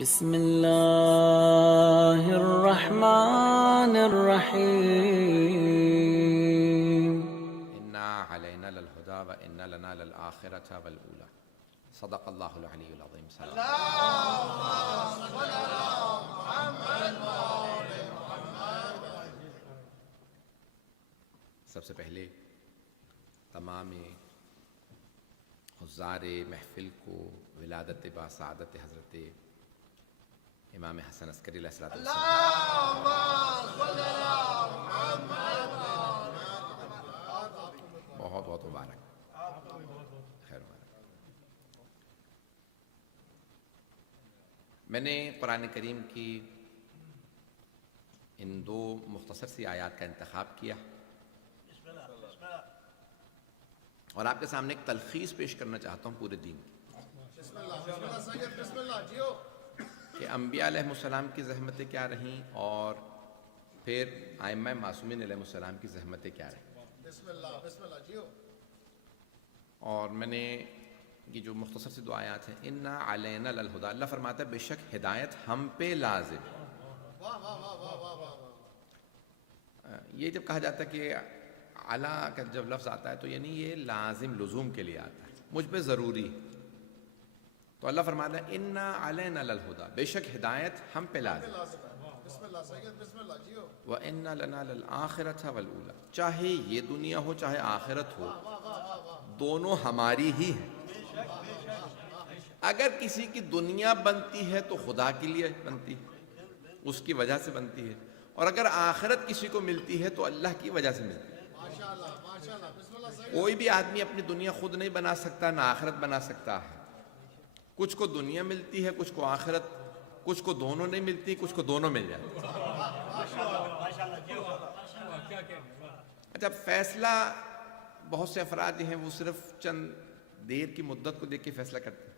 بسم اللہ الرحمن الرحیم انا علینا للہدی و انا لنا للآخرۃ والأولی صدق اللہ العلی العظیم. سب سے پہلے تمام حضار محفل کو ولادت باسعادت حضرت امام حسن عسکری علیہ الصلوۃ والسلام بہت بہت مبارک. خیر مبارک. میں نے قرآن کریم کی ان دو مختصر سی آیات کا انتخاب کیا اور آپ کے سامنے ایک تلخیص پیش کرنا چاہتا ہوں پورے دین کی کہ انبیاء علیہ السلام کی زحمتیں کیا رہیں اور پھر ائمہ معصومین علیہ السلام کی زحمتیں کیا رہیں. اور میں نے یہ جو مختصر سی دو آیات ہیں انا علینا للہدی، اللہ فرماتا ہے بے شک ہدایت ہم پہ لازم. یہ جب کہا جاتا ہے کہ علی کا جب لفظ آتا ہے تو یعنی یہ لازم لزوم کے لیے آتا ہے، مجھ پہ ضروری ہے. تو اللہ فرماتا ہے انا علینا للہدی، بے شک ہدایت ہم پہ لازم. وَإِنَّ لَنَا لَلْآخِرَةَ وَالْأُولَى، چاہے یہ دنیا ہو چاہے آخرت ہو دونوں ہماری ہی ہیں. اگر کسی کی دنیا بنتی ہے تو خدا کے لیے بنتی ہے، اس کی وجہ سے بنتی ہے، اور اگر آخرت کسی کو ملتی ہے تو اللہ کی وجہ سے ملتی ہے. کوئی بھی آدمی اپنی دنیا خود نہیں بنا سکتا، نہ آخرت بنا سکتا ہے. کچھ کو دنیا ملتی ہے، کچھ کو آخرت، کچھ کو دونوں نہیں ملتی، کچھ کو دونوں مل جاتی. اچھا، فیصلہ بہت سے افراد ہیں وہ صرف چند دیر کی مدت کو دیکھ کے فیصلہ کرتے ہیں،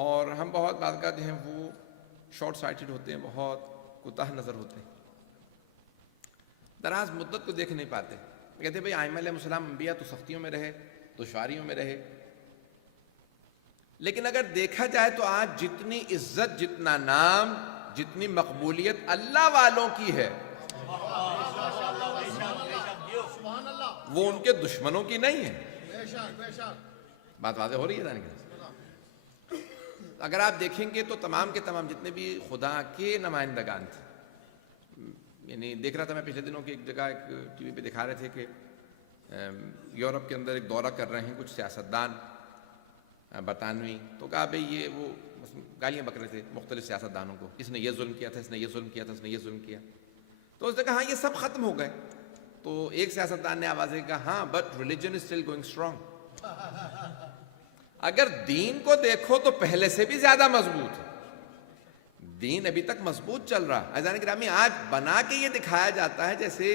اور ہم بہت بعض جو ہیں وہ شارٹ سائٹڈ ہوتے ہیں، بہت کوتاہ نظر ہوتے ہیں، دراز مدت کو دیکھ نہیں پاتے. کہتے ہیں بھئی ائمہ علیہ السلام انبیاء تو سختیوں میں رہے، دشواریوں میں رہے، لیکن اگر دیکھا جائے تو آج جتنی عزت، جتنا نام، جتنی مقبولیت اللہ والوں کی ہے وہ ان کے دشمنوں کی نہیں ہے. بات واضح ہو رہی ہے جانے کے. اگر آپ دیکھیں گے تو تمام کے تمام جتنے بھی خدا کے نمائندگان تھے، یعنی دیکھ رہا تھا میں پچھلے دنوں کی ایک جگہ ایک ٹی وی پہ دکھا رہے تھے کہ یورپ کے اندر ایک دورہ کر رہے ہیں کچھ سیاستدان برطانوی، تو کہا بھئی یہ وہ گالیاں بک رہے تھے مختلف سیاستدانوں کو، اس نے یہ ظلم کیا تھا، اس نے یہ ظلم کیا تھا، اس نے یہ ظلم کیا. تو اس نے کہا ہاں یہ سب ختم ہو گئے. تو ایک سیاستدان نے آواز دے کہا ہاں but religion is still going strong. اگر دین کو دیکھو تو پہلے سے بھی زیادہ مضبوط ہے، دین ابھی تک مضبوط چل رہا. عزیزان گرامی، آج بنا کے یہ دکھایا جاتا ہے جیسے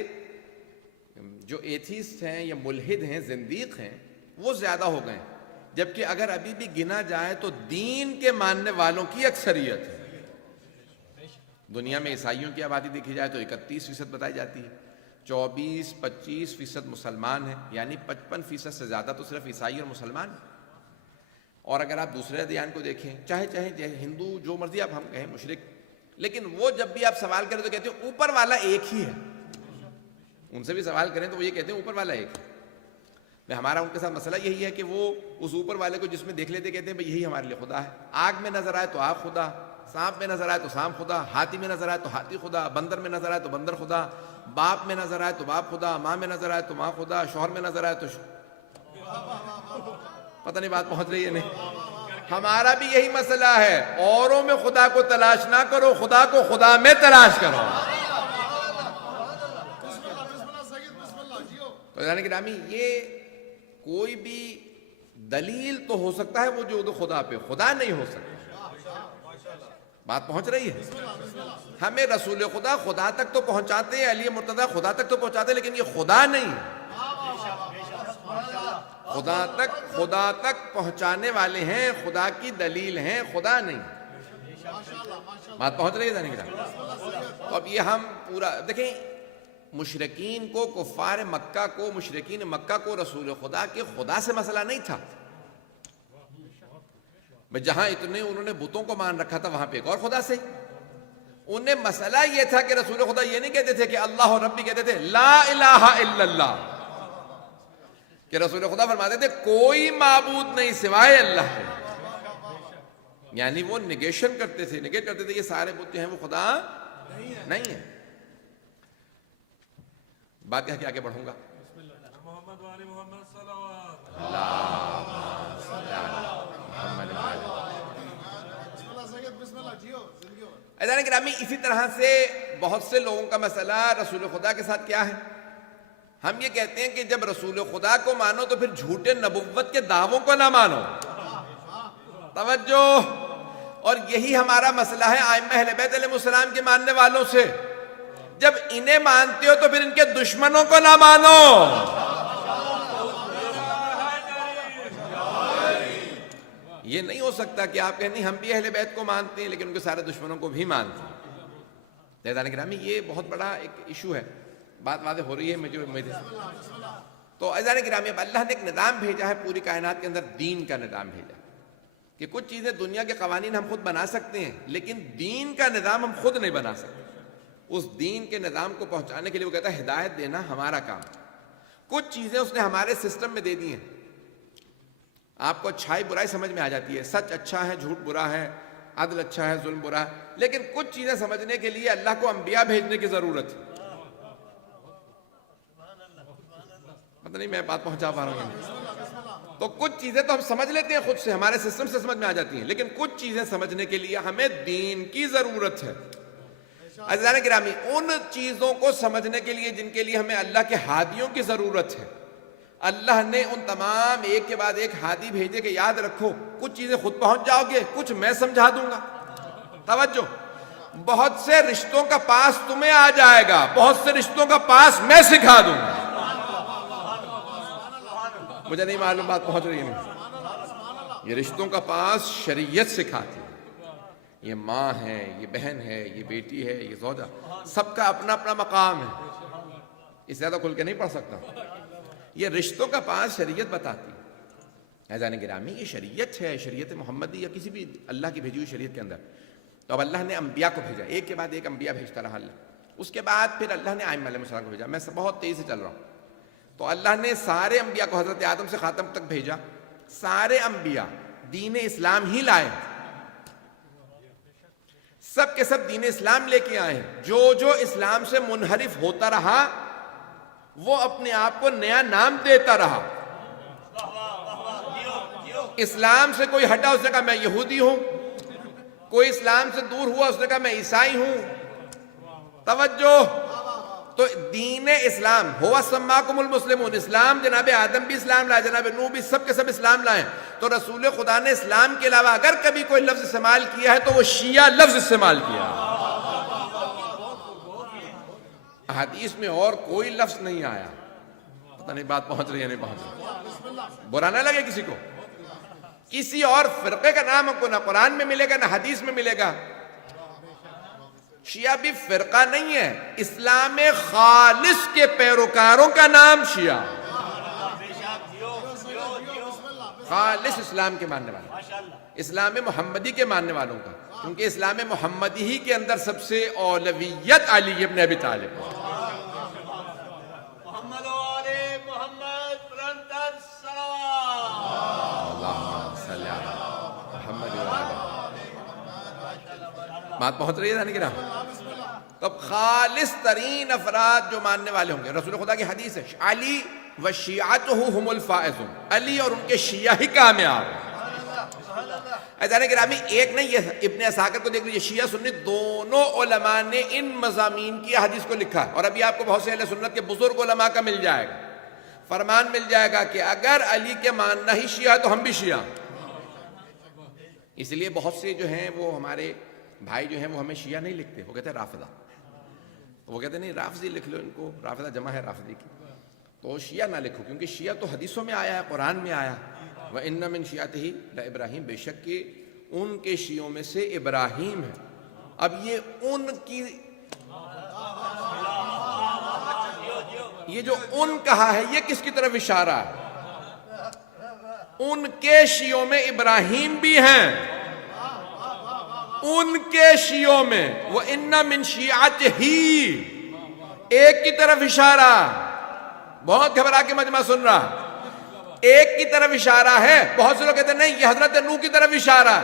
جو ایتھیسٹ ہیں یا ملحد ہیں، زندیق ہیں، وہ زیادہ ہو گئے، جبکہ اگر ابھی بھی گنا جائے تو دین کے ماننے والوں کی اکثریت ہے. دنیا میں عیسائیوں کی آبادی دیکھی جائے تو 31% بتائی جاتی ہے، 24-25% مسلمان ہیں، یعنی 55% سے زیادہ تو صرف عیسائی اور مسلمان ہیں. اور اگر آپ دوسرے ادیان کو دیکھیں، چاہے ہندو، جو مرضی آپ ہم کہیں مشرک، لیکن وہ جب بھی آپ سوال کریں تو کہتے ہیں اوپر والا ایک ہی ہے. ان سے بھی سوال کریں تو وہ یہ کہتے ہیں اوپر والا ایک ہے. ہمارا ان کے ساتھ مسئلہ یہی ہے کہ وہ اس اوپر والے کو جس میں دیکھ لیتے کہتے ہیں بھئی یہی ہمارے لیے خدا ہے. آگ میں نظر آئے تو آگ خدا، سانپ میں نظر آئے تو سانپ خدا، ہاتھی میں نظر آئے تو ہاتھی خدا، بندر میں نظر آئے تو بندر خدا، باپ میں نظر آئے تو باپ خدا، ماں میں نظر آئے تو ماں خدا، شوہر میں نظر آئے تو پتہ نہیں بات پہنچ رہی ہے نہیں. ہمارا بھی یہی مسئلہ ہے، اوروں میں خدا کو تلاش نہ کرو، خدا کو خدا میں تلاش کرو. تو جانے گرامی، یہ کوئی بھی دلیل تو ہو سکتا ہے وہ جو خدا پہ، خدا نہیں ہو سکتا. بات پہنچ رہی ہے؟ ہمیں رسول خدا خدا تک تو پہنچاتے ہیں، علی مرتضیٰ خدا تک تو پہنچاتے ہیں، لیکن یہ خدا نہیں ہے. خدا تک پہنچانے والے ہیں، خدا کی دلیل ہیں، خدا نہیں. بات پہنچ رہی ہے جانے گرامی؟ تو اب یہ ہم پورا دیکھیں، مشرکین کو، کفار مکہ کو، مشرکین مکہ کو رسول خدا کے خدا سے مسئلہ نہیں تھا، جہاں اتنے انہوں نے بتوں کو مان رکھا تھا وہاں پہ ایک اور خدا سے. انہیں مسئلہ یہ تھا کہ رسول خدا یہ نہیں کہتے تھے کہ اللہ ربی، کہتے تھے لا الہ الا اللہ، کہ رسول خدا فرماتے تھے کوئی معبود نہیں سوائے اللہ کے. یعنی وہ نگیشن کرتے تھے، نگیٹ کرتے تھے یہ سارے بت جو ہیں وہ خدا نہیں ہیں. بات کہہ کے آگے بڑھوں گا. اذان گرامی، اسی طرح سے بہت سے لوگوں کا مسئلہ رسول خدا کے ساتھ کیا ہے؟ ہم یہ کہتے ہیں کہ جب رسول خدا کو مانو تو پھر جھوٹے نبوت کے دعووں کو نہ مانو. توجہ. اور یہی ہمارا مسئلہ ہے ائمہ اہل بیت علیہ السلام کے ماننے والوں سے. جب انہیں مانتے ہو تو پھر ان کے دشمنوں کو نہ مانو. یہ نہیں ہو سکتا کہ آپ کہیں نہیں ہم بھی اہل بیت کو مانتے ہیں لیکن ان کے سارے دشمنوں کو بھی مانتے ہیں. عزیزان گرامی، یہ بہت بڑا ایک ایشو ہے. بات واضح ہو رہی ہے مجھے امید ہے. تو عزیزان گرامی، اب اللہ نے ایک نظام بھیجا ہے پوری کائنات کے اندر، دین کا نظام بھیجا کہ کچھ چیزیں دنیا کے قوانین ہم خود بنا سکتے ہیں لیکن دین کا نظام ہم خود نہیں بنا سکتے. اس دین کے نظام کو پہنچانے کے لیے وہ کہتا ہے ہدایت دینا ہمارا کام. کچھ چیزیں اس نے ہمارے سسٹم میں دے دی ہیں. آپ کو اچھائی برائی سمجھ میں آ جاتی ہے، سچ اچھا ہے، جھوٹ برا ہے، عدل اچھا ہے، ظلم برا ہے. لیکن کچھ چیزیں سمجھنے کے لیے اللہ کو انبیاء بھیجنے کی ضرورت ہے. پتہ نہیں میں بات پہنچا پا رہا ہوں. تو کچھ چیزیں تو ہم سمجھ لیتے ہیں خود سے، ہمارے سسٹم سے سمجھ میں آ جاتی ہیں، لیکن کچھ چیزیں سمجھنے کے لیے ہمیں دین کی ضرورت ہے. عزیزان گرامی، ان چیزوں کو سمجھنے کے لیے جن کے لیے ہمیں اللہ کے ہادیوں کی ضرورت ہے، اللہ نے ان تمام ایک کے بعد ایک ہادی بھیجے کہ یاد رکھو کچھ چیزیں خود پہنچ جاؤ گے، کچھ میں سمجھا دوں گا. توجہ. بہت سے رشتوں کا پاس تمہیں آ جائے گا، بہت سے رشتوں کا پاس میں سکھا دوں گا. مجھے نہیں معلوم بات پہنچ رہی ہے نہیں. یہ رشتوں کا پاس شریعت سکھاتی ہے. یہ ماں ہے، یہ بہن ہے، یہ بیٹی ہے، یہ زوجہ، سب کا اپنا اپنا مقام ہے. اس زیادہ کھل کے نہیں پڑھ سکتا. یہ رشتوں کا پاس شریعت بتاتی ہے. عزیزان گرامی، یہ شریعت ہے، شریعت محمدی یا کسی بھی اللہ کی بھیجی ہوئی شریعت کے اندر. تو اب اللہ نے انبیاء کو بھیجا، ایک کے بعد ایک انبیاء بھیجتا رہا اللہ. اس کے بعد پھر اللہ نے ائمہ علیہ السلام کو بھیجا. میں بہت تیزی سے چل رہا ہوں. تو اللہ نے سارے انبیاء کو حضرت آدم سے خاتم تک بھیجا. سارے انبیاء دین اسلام ہی لائے، سب کے سب دین اسلام لے کے آئے ہیں. جو اسلام سے منحرف ہوتا رہا وہ اپنے آپ کو نیا نام دیتا رہا. اسلام سے کوئی ہٹا، اس نے کہا میں یہودی ہوں. کوئی اسلام سے دور ہوا، اس نے کہا میں عیسائی ہوں. توجہ. تو دین اسلام ہوا سماکم المسلمون، اسلام جناب آدم بھی اسلام لائے، جناب نوح بھی، سب کے سب اسلام لائے. تو رسول خدا نے اسلام کے علاوہ اگر کبھی کوئی لفظ استعمال کیا ہے تو وہ شیعہ لفظ استعمال کیا. حدیث میں اور کوئی لفظ نہیں آیا. پتہ نہیں بات پہنچ رہی ہے نہیں پہنچ رہی. برا نہ لگے کسی کو. کسی اور فرقے کا نام ہم کو نہ قرآن میں ملے گا نہ حدیث میں ملے گا. شیعہ بھی فرقہ نہیں ہے، اسلام خالص کے پیروکاروں کا نام شیعہ، خالص اسلام کے ماننے والے، اسلام محمدی کے ماننے والوں کا. کیونکہ اسلام محمدی ہی کے اندر سب سے اولویت علی ابن ابی طالب. بات پہنچ رہی ہے نا کہ تو خالص ترین افراد جو ماننے والے ہوں گے، رسول خدا کی حدیث ہے علی و شیعتہ ہم الفائزون، علی اور ان کے شیعہ ہی کامیاب. عزیزان گرامی، ایک نہیں، یہ ابن عساکر کو دیکھ لیجیے، شیعہ سنی دونوں علماء نے ان مضامین کی حدیث کو لکھا. اور ابھی آپ کو بہت سے اہل سنت کے بزرگ علماء کا مل جائے گا، فرمان مل جائے گا کہ اگر علی کے ماننا ہی شیعہ ہے تو ہم بھی شیعہ. اس لیے بہت سے جو ہیں وہ ہمارے بھائی جو ہیں وہ ہمیں شیعہ نہیں لکھتے، وہ کہتے ہیں رافضہ. وہ کہتے ہیں نہیں رافضی لکھ لو ان کو، رافضہ جمع ہے رافضی کی. تو شیعہ نہ لکھو، کیونکہ شیعہ تو حدیثوں میں آیا ہے، قرآن میں آیا. وَإِنَّ مِن شِيَعَتِهِ لَإِبْرَاهِيمَ، بے شک کہ ان کے شیعوں میں سے ابراہیم ہے. اب یہ ان کی، یہ جو ان کہا ہے یہ کس کی طرف اشارہ ہے؟ ان کے شیعوں میں ابراہیم بھی ہیں، ان کے شیعوں میں وَإِنَّ مِن شِيعَتِهِ، ایک کی طرف اشارہ، بہت گھبرا کے مجمع سن رہا، ایک کی طرف اشارہ ہے، بہت سے لوگ کہتے ہیں نہیں یہ حضرت نوح کی طرف اشارہ۔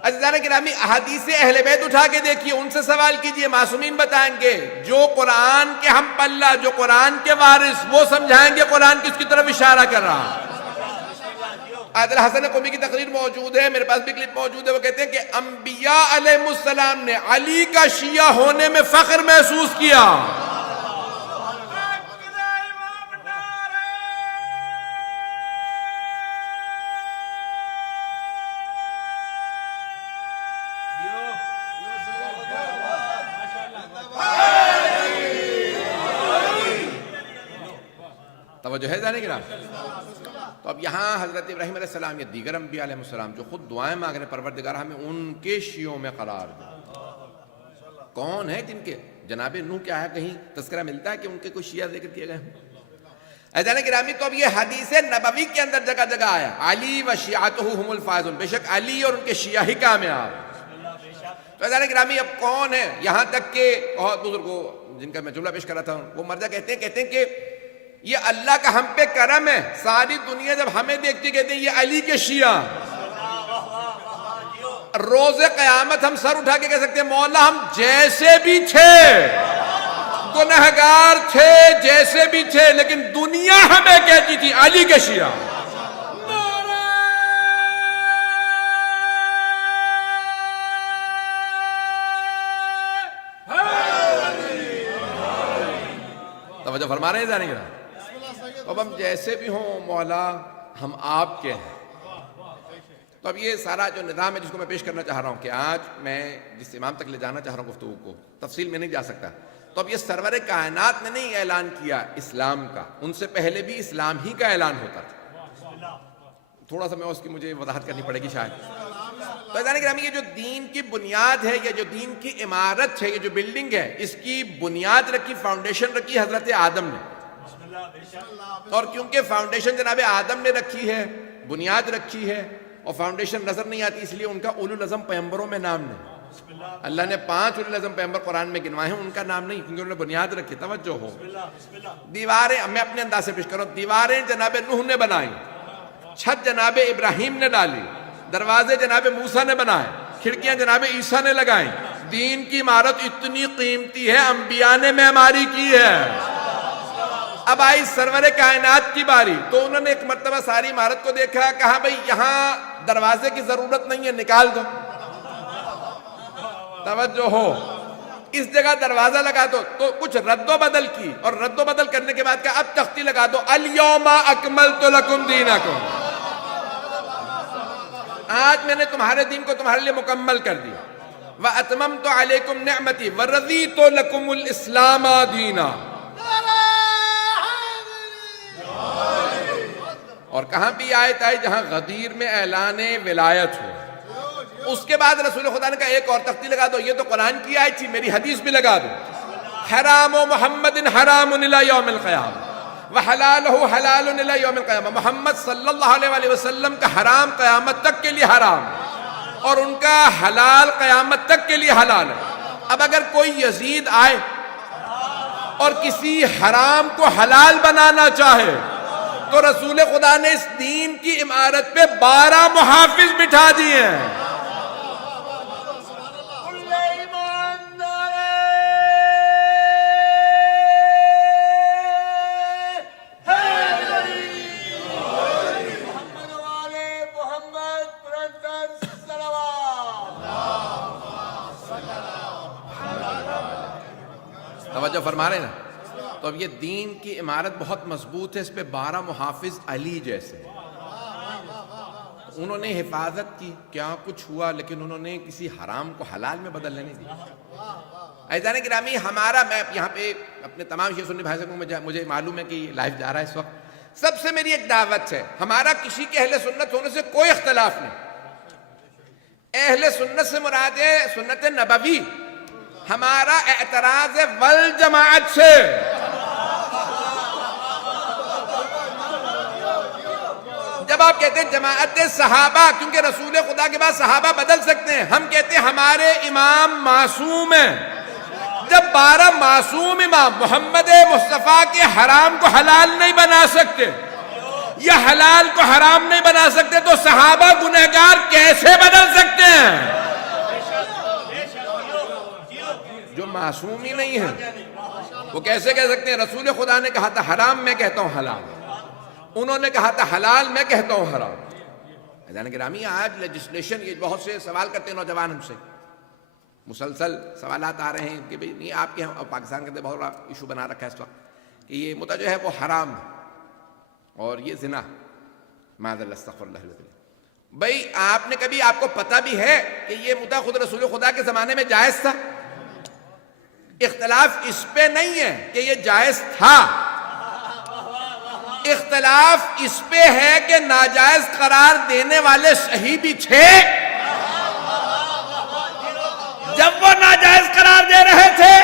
عزیزان گرامی احادیث اہل بیت اٹھا کے دیکھیے، ان سے سوال کیجئے، معصومین بتائیں گے، جو قرآن کے ہم پلہ، جو قرآن کے وارث، وہ سمجھائیں گے قرآن کس کی طرف اشارہ کر رہا۔ عادل حسن قمی کی تقریر موجود ہے، میرے پاس بھی کلپ موجود ہے، وہ کہتے ہیں کہ انبیاء علیہ السلام نے علی کا شیعہ ہونے میں فخر محسوس کیا۔ توجہ ہے جانے گرام؟ تو اب یہاں حضرت ابراہیم علیہ السلام یا دیگر انبیاء علیہ السلام جو خود دعائیں مانگ رہے ہیں، پروردگار ہمیں ان کے شیعوں میں قرار دے۔ کون ہے جن کے جناب نوح کے آیا کہیں تذکرہ ملتا ہے کہ ان کے کوئی شیعہ ذکر کیے گئے ہیں؟ عزیزان گرامی تو اب یہ حدیث نبوی کے اندر جگہ جگہ آیا، علی و شیعتہ ہم الفائزون، بے شک علی اور ان کے شیعہ ہی کامیاب۔ تو عزیزان گرامی اب کون ہے؟ یہاں تک کہ بہت بزرگوں جن کا میں جملہ پیش کر رہا تھا وہ مرجع کہتے ہیں کہ یہ اللہ کا ہم پہ کرم ہے، ساری دنیا جب ہمیں دیکھتی کہتے ہیں یہ علی کے شیعہ۔ روز قیامت ہم سر اٹھا کے کہہ سکتے ہیں مولا ہم جیسے بھی تھے، گنہگار تھے، جیسے بھی تھے، لیکن دنیا ہمیں کہتی تھی علی کے شیعہ۔ توجہ فرما رہے ہیں جانے گا؟ اب ہم جیسے بھی ہوں مولا ہم آپ کے ہیں۔ تو اب یہ سارا جو نظام ہے جس کو میں پیش کرنا چاہ رہا ہوں کہ آج میں جس امام تک لے جانا چاہ رہا ہوں گفتگو کو، تفصیل میں نہیں جا سکتا، تو اب یہ سرور کائنات نے نہیں اعلان کیا اسلام کا، ان سے پہلے بھی اسلام ہی کا اعلان ہوتا تھا۔ تھوڑا سا میں اس کی مجھے وضاحت کرنی پڑے گی شاید۔ تو عزیزان گرامی یہ جو دین کی بنیاد ہے، یہ جو دین کی عمارت ہے، یہ جو بلڈنگ ہے، اس کی بنیاد رکھی، فاؤنڈیشن رکھی حضرت آدم نے۔ اور کیونکہ فاؤنڈیشن جناب آدم نے رکھی ہے، بنیاد رکھی ہے، اور فاؤنڈیشن نظر نہیں آتی، اس لیے ان کا اولو العزم پیغمبروں میں نام نہیں۔ اللہ نے 5 اولو العزم پیغمبر قرآن میں گنوائے ہیں، ان کا نام نہیں، کیونکہ انہوں نے بنیاد رکھی۔ توجہ ہو، دیواریں میں اپنے انداز سے پیش کروں، دیواریں جناب نوح نے بنائی، چھت جناب ابراہیم نے ڈالی، دروازے جناب موسیٰ نے بنائے، کھڑکیاں جناب عیسیٰ نے لگائیں۔ دین کی عمارت اتنی قیمتی ہے، انبیاء نے معماری کی ہے۔ اب آئی سرور کائنات کی باری، تو انہوں نے ایک مرتبہ ساری عمارت کو دیکھا، کہا بھئی یہاں دروازے کی ضرورت نہیں ہے، نکال دو۔ توجہ ہو، اس جگہ دروازہ لگا دو، تو کچھ رد و بدل کی، اور رد و بدل کرنے کے بعد کہا اب تختی لگا دو، الیوم اکملت لکم دینکم، آج میں نے تمہارے دین کو تمہارے لیے مکمل کر دیا، وَأَتْمَمْتُ عَلَيْكُمْ نِعْمَتِي وَرَضِيتُ لَكُمُ الْإِسْلَامَ دِينًا۔ اور کہاں بھی آیت آئی جہاں غدیر میں اعلان ولایت ہو۔ اس کے بعد رسول خدا نے کہا ایک اور تختی لگا دو، یہ تو قرآن کی آیت تھی، میری حدیث بھی لگا دو، حرام محمد حرام الی یوم القیامہ وحلالہ حلال الی یوم القیامہ، محمد صلی اللہ علیہ وسلم کا حرام قیامت تک کے لیے حرام، اور ان کا حلال قیامت تک کے لیے حلال ہے۔ اب اگر کوئی یزید آئے اور کسی حرام کو حلال بنانا چاہے تو رسول خدا نے اس دین کی عمارت پہ 12 محافظ بٹھا دیے ہیں۔ توجہ فرما رہے ہیں نا؟ تو اب یہ دین کی عمارت بہت مضبوط ہے، اس پہ 12 محافظ علی جیسے ہیں۔ انہوں نے حفاظت کی، کیا کچھ ہوا، لیکن انہوں نے کسی حرام کو حلال میں بدلنے نہیں دیا۔ عزیزان گرامی ہمارا، میں یہاں پہ اپنے تمام شیعہ سنی بھائی سے مجھے معلوم ہے کہ لائف جا رہا ہے اس وقت، سب سے میری ایک دعوت ہے، ہمارا کسی کے اہل سنت ہونے سے کوئی اختلاف نہیں، اہل سنت سے مراد ہے سنت نبوی، ہمارا اعتراض ہے والجماعت سے۔ جب آپ کہتے ہیں جماعت صحابہ، کیونکہ رسول خدا کے بعد صحابہ بدل سکتے ہیں، ہم کہتے ہیں ہمارے امام معصوم ہیں۔ جب 12 معصوم امام محمد مصطفیٰ کے حرام کو حلال نہیں بنا سکتے یا حلال کو حرام نہیں بنا سکتے تو صحابہ گنہگار کیسے بدل سکتے ہیں؟ جو معصوم ہی نہیں ہے وہ کیسے کہہ سکتے ہیں؟ رسول خدا نے کہا تھا حرام، میں کہتا ہوں حلال، انہوں نے کہا تھا حلال، میں کہتا ہوں حرام۔ عزیزان گرامی، آج لیجسلیشن، یہ بہت سے سوال کرتے ہیں نوجوان ہم سے، مسلسل سوالات آ رہے ہیں کہ بھئی نہیں آپ کے پاکستان کے اندر بہت بڑا ایشو بنا رکھا ہے اس وقت کہ یہ متع جو ہے وہ حرام ہے اور یہ زنا، معاذ اللہ، استغفر اللہ العظیم۔ بھئی آپ نے کبھی، آپ کو پتہ بھی ہے کہ یہ متع خود رسول خدا کے زمانے میں جائز تھا؟ اختلاف اس پہ نہیں ہے کہ یہ جائز تھا، اختلاف اس پہ ہے کہ ناجائز قرار دینے والے صحیح بھی تھے جب وہ ناجائز قرار دے رہے تھے۔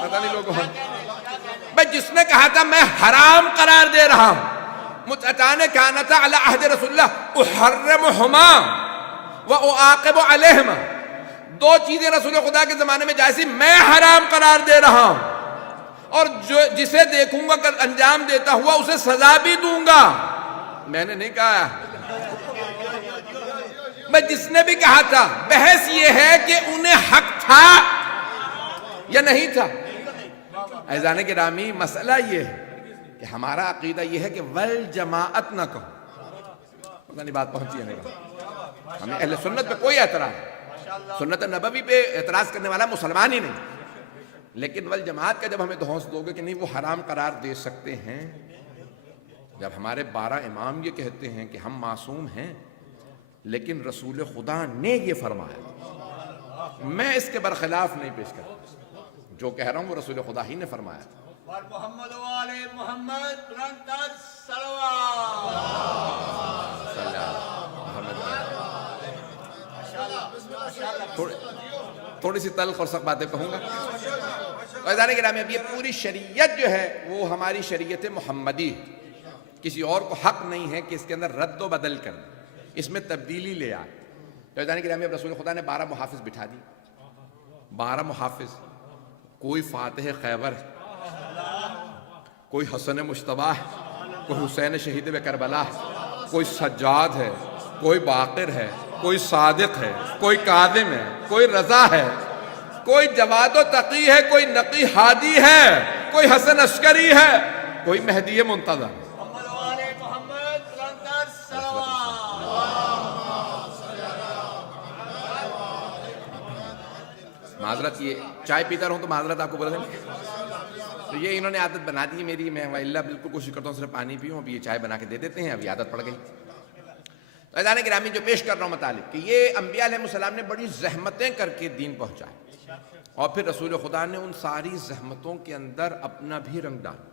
پتہ نہیں لوگوں بھئی جس نے کہا تھا میں حرام قرار دے رہا ہوں، متعتان کانتا علی عہد رسول اللہ احرمہما واعاقب علیہما، دو چیزیں رسول خدا کے زمانے میں جائز تھی، میں حرام قرار دے رہا ہوں اور جسے دیکھوں گا کہ انجام دیتا ہوا اسے سزا بھی دوں گا۔ میں نے نہیں کہا، میں جس نے بھی کہا تھا، بحث یہ ہے کہ انہیں حق تھا یا نہیں تھا۔ عزیزان گرامی، مسئلہ یہ ہے کہ ہمارا عقیدہ یہ ہے کہ والجماعت نہ کہو۔ پتہ نہیں بات پہنچی ہے نہیں، ہمیں اہل سنت پہ کوئی اعتراض، سنت نبوی پہ اعتراض کرنے والا مسلمان ہی نہیں، لیکن والجماعت کا جب ہمیں دھونس دو گے کہ نہیں وہ حرام قرار دے سکتے ہیں، جب ہمارے 12 امام یہ کہتے ہیں کہ ہم معصوم ہیں لیکن رسول خدا نے یہ فرمایا، میں اس کے برخلاف نہیں پیش کرتا، جو کہہ رہا ہوں وہ رسول خدا ہی نے فرمایا تھا۔ محمد وآل محمد رنتر صلوات۔ تھوڑی سی تلخ اور سخت باتیں کہوں گا۔ عزیزان گرامی، اب یہ پوری شریعت جو ہے وہ ہماری شریعت محمدی، کسی اور کو حق نہیں ہے کہ اس کے اندر رد و بدل کر اس میں تبدیلی لے آئے۔ تو عزیزان گرامی، اب رسول خدا نے 12 محافظ بٹھا دی، 12 محافظ، کوئی فاتح خیبر ہے، کوئی حسن مجتبیٰ ہے، کوئی حسین شہید کربلا ہے، کوئی سجاد ہے، کوئی باقر ہے، کوئی صادق ہے، کوئی کاظم ہے، کوئی رضا ہے، کوئی جواد و تقی ہے، کوئی نقی ہادی ہے، کوئی حسن عسکری ہے، کوئی مہدی منتظر۔ محمد وآل محمد رنتر صلوات۔ معذرت، یہ چائے پیتا رہوں تو معذرت آپ کو بولا دیں، تو یہ انہوں نے عادت بنا دی میری، میں اللہ بالکل کوشش کرتا ہوں صرف پانی پیوں، اب یہ چائے بنا کے دے دیتے ہیں، اب یہ عادت پڑ گئی۔ تو عزیزان گرامی، جو پیش کر رہا ہوں مطالب کہ یہ انبیاء علیہ السلام نے بڑی زحمتیں کر کے دین پہنچائے، اور پھر رسول خدا نے ان ساری زحمتوں کے اندر اپنا بھی رنگ ڈالا،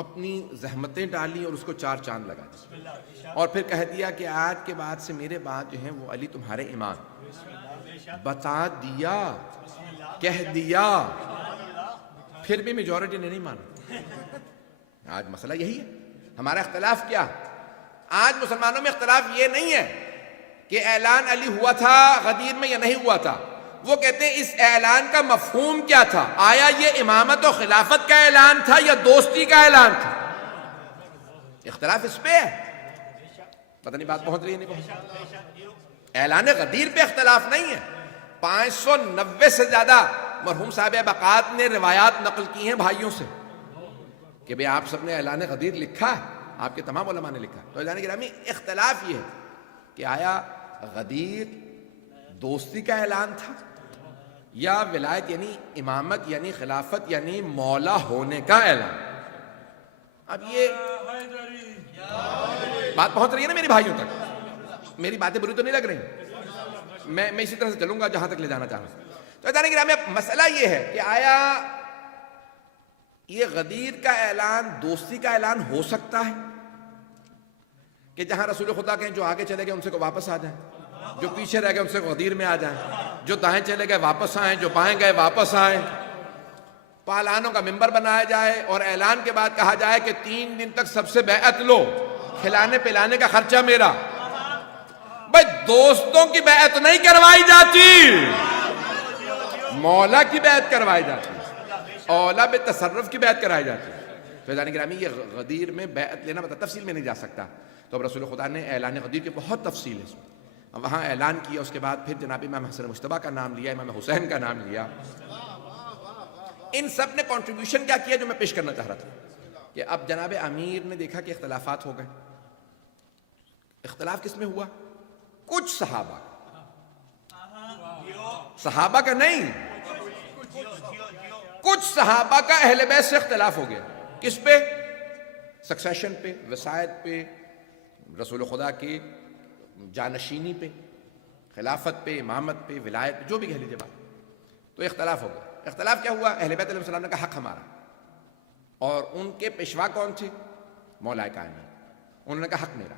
اپنی زحمتیں ڈالی اور اس کو 4 چاند لگا دی، اور پھر کہہ دیا کہ آج کے بعد سے میرے بعد جو ہیں وہ علی تمہارے امام۔ بتا دیا، کہہ دیا، پھر بھی میجورٹی نے نہیں مانا۔ آج مسئلہ یہی ہے، ہمارا اختلاف کیا؟ آج مسلمانوں میں اختلاف یہ نہیں ہے کہ اعلان علی ہوا تھا غدیر میں یا نہیں ہوا تھا، وہ کہتے ہیں اس اعلان کا مفہوم کیا تھا، آیا یہ امامت و خلافت کا اعلان تھا یا دوستی کا اعلان تھا؟ اختلاف اس پہ ہے، پتہ نہیں بات پہنچ رہی ہے نہیں پہنچ۔ اعلان غدیر پہ اختلاف نہیں ہے، 590 سے زیادہ مرحوم صاحب بقات نے روایات نقل کی ہیں بھائیوں سے کہ بھئی آپ سب نے اعلان غدیر لکھا ہے، آپ کے تمام علماء نے لکھا۔ تو عزیزان گرامی، اختلاف یہ ہے کہ آیا غدیر دوستی کا اعلان تھا یا ولایت یعنی امامت یعنی خلافت یعنی مولا ہونے کا اعلان؟ اب یہ بات پہنچ رہی ہے نا میری بھائیوں تک، میری باتیں بری تو نہیں لگ رہی، میں اسی طرح سے چلوں گا جہاں تک لے جانا چاہوں۔ تو عزیزان گرامی، اب مسئلہ یہ ہے کہ آیا یہ غدیر کا اعلان دوستی کا اعلان ہو سکتا ہے کہ جہاں رسول خدا کہیں جو آگے چلے گئے ان سے کو واپس آ جائیں، جو پیچھے رہ گئے ان سے غدیر میں آ جائیں، جو دائیں چلے گئے واپس آئیں، جو بائیں گئے واپس آئیں، پالانوں کا منبر بنایا جائے اور اعلان کے بعد کہا جائے کہ 3 دن تک سب سے بیعت لو، کھلانے پلانے کا خرچہ میرا. بھائی دوستوں کی بیعت نہیں کروائی جاتی، مولا کی بیعت کروائی جاتی، اولا بے تصرف کی بیعت کرائی جاتی. فیضان گرامی یہ غدیر میں بیعت لینا بتا تفصیل میں نہیں جا سکتا. تو اب رسول خدا نے اعلان غدیر کی بہت تفصیل ہے اس میں. وہاں اعلان کیا، اس کے بعد پھر جناب امام حسن مجتبیٰ کا نام لیا، امام حسین کا نام لیا. ان سب نے کنٹریبیوشن کیا کیا جو میں پیش کرنا چاہ رہا تھا کہ اب جناب امیر نے دیکھا کہ اختلافات ہو گئے. اختلاف کس میں ہوا؟ کچھ صحابہ کا نہیں، کچھ صحابہ کا اہل بیت سے اختلاف ہو گیا. کس پہ؟ سکسیشن پہ، وصایت پہ، رسول خدا کی جانشینی پہ، خلافت پہ، امامت پہ، ولایت پہ، جو بھی کہہ لیجیے بات. تو اختلاف ہو گیا. اختلاف کیا ہوا؟ اہل بیت علیہ السلام نے کہا حق ہمارا، اور ان کے پیشوا کون تھے؟ مولا کائنات. انہوں نے کہا حق میرا.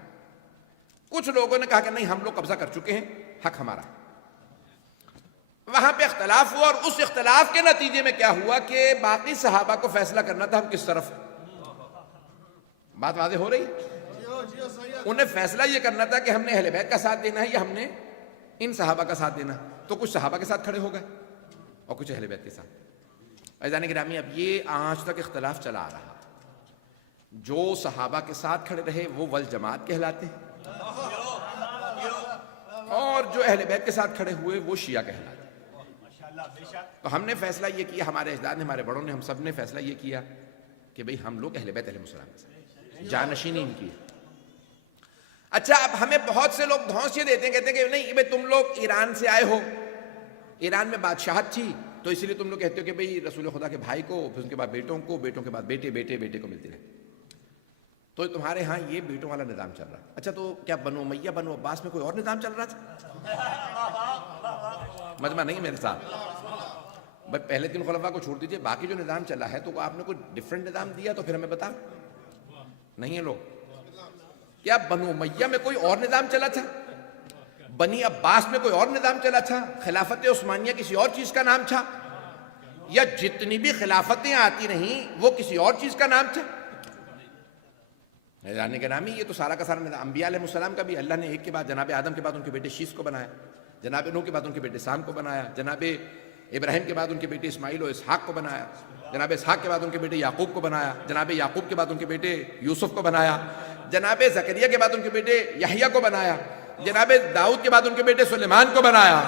کچھ لوگوں نے کہا کہ نہیں، ہم لوگ قبضہ کر چکے ہیں، حق ہمارا. وہاں پہ اختلاف ہوا، اور اس اختلاف کے نتیجے میں کیا ہوا کہ باقی صحابہ کو فیصلہ کرنا تھا ہم کس طرف. بات واضح ہو رہی ہے؟ انہیں فیصلہ یہ کرنا تھا کہ ہم نے اہل بیت کا ساتھ دینا ہے یا ہم نے ان صحابہ کا ساتھ دینا. تو کچھ صحابہ کے ساتھ کھڑے ہو گئے اور کچھ اہل بیت کے ساتھ. عزیزان گرامی، اب یہ آج تک اختلاف چلا آ رہا. جو صحابہ کے ساتھ کھڑے رہے وہ والجماعت کہلاتے ہیں، اور جو اہل بیت کے ساتھ کھڑے ہوئے وہ شیعہ کہلاتے ہیں. تو ہم نے فیصلہ یہ کیا، ہمارے اجداد نے، ہمارے بڑوں نے، ہم سب نے فیصلہ یہ کیا کہ بھئی ہم لوگ اہل بیت علیہ السلام کے ساتھ جانشینی ان کی. اچھا، اب ہمیں بہت سے لوگ دھونس یہ دیتے ہیں، کہتے ہیں کہ نہیں بھئی تم لوگ ایران سے آئے ہو، ایران میں بادشاہت تھی، تو اسی لیے تم لوگ کہتے ہو کہ بھئی رسول خدا کے بھائی کو، پھر ان کے بعد بیٹوں کو، بیٹوں کے بعد بیٹے، بیٹے بیٹے کو ملتے رہے. تو تمہارے ہاں یہ بیٹوں والا نظام چل رہا ہے. اچھا، تو کیا بنو امیہ بنو عباس میں کوئی اور نظام چل رہا تھا؟ مجمع نہیں ہے میرے ساتھ. بھائی پہلے 3 خلفاء کو چھوڑ دیجئے، باقی جو نظام چلا ہے تو آپ نے کوئی ڈیفرنٹ نظام دیا تو پھر ہمیں بتا. نہیں ہے لوگ. کیا بنو امیہ میں کوئی اور نظام چلا تھا؟ بنی عباس میں کوئی اور نظام چلا تھا؟ خلافت عثمانیہ کسی اور چیز کا نام تھا؟ یا جتنی بھی خلافتیں آتی رہیں وہ کسی اور چیز کا نام تھا؟ جاننے کے نامی یہ تو سارا کا سارا نظام. انبیاء علیہ السلام کا بھی اللہ نے ایک کے بعد، جناب آدم کے بعد ان کے بیٹے شیس کو بنایا، جناب نوح کے بعد ان کے بیٹے سام کو بنایا، جناب ابراہیم کے بعد ان کے بیٹے اسماعیل و اسحاق کو بنایا، جناب اسحاق کے بعد ان کے بیٹے یعقوب کو بنایا، جناب یعقوب کے بعد ان کے بیٹے یوسف کو بنایا، جناب زکریا کے بعد ان کے بیٹے یحییٰ کو بنایا، جناب داؤد کے بعد ان کے بیٹے سلیمان کو بنایا.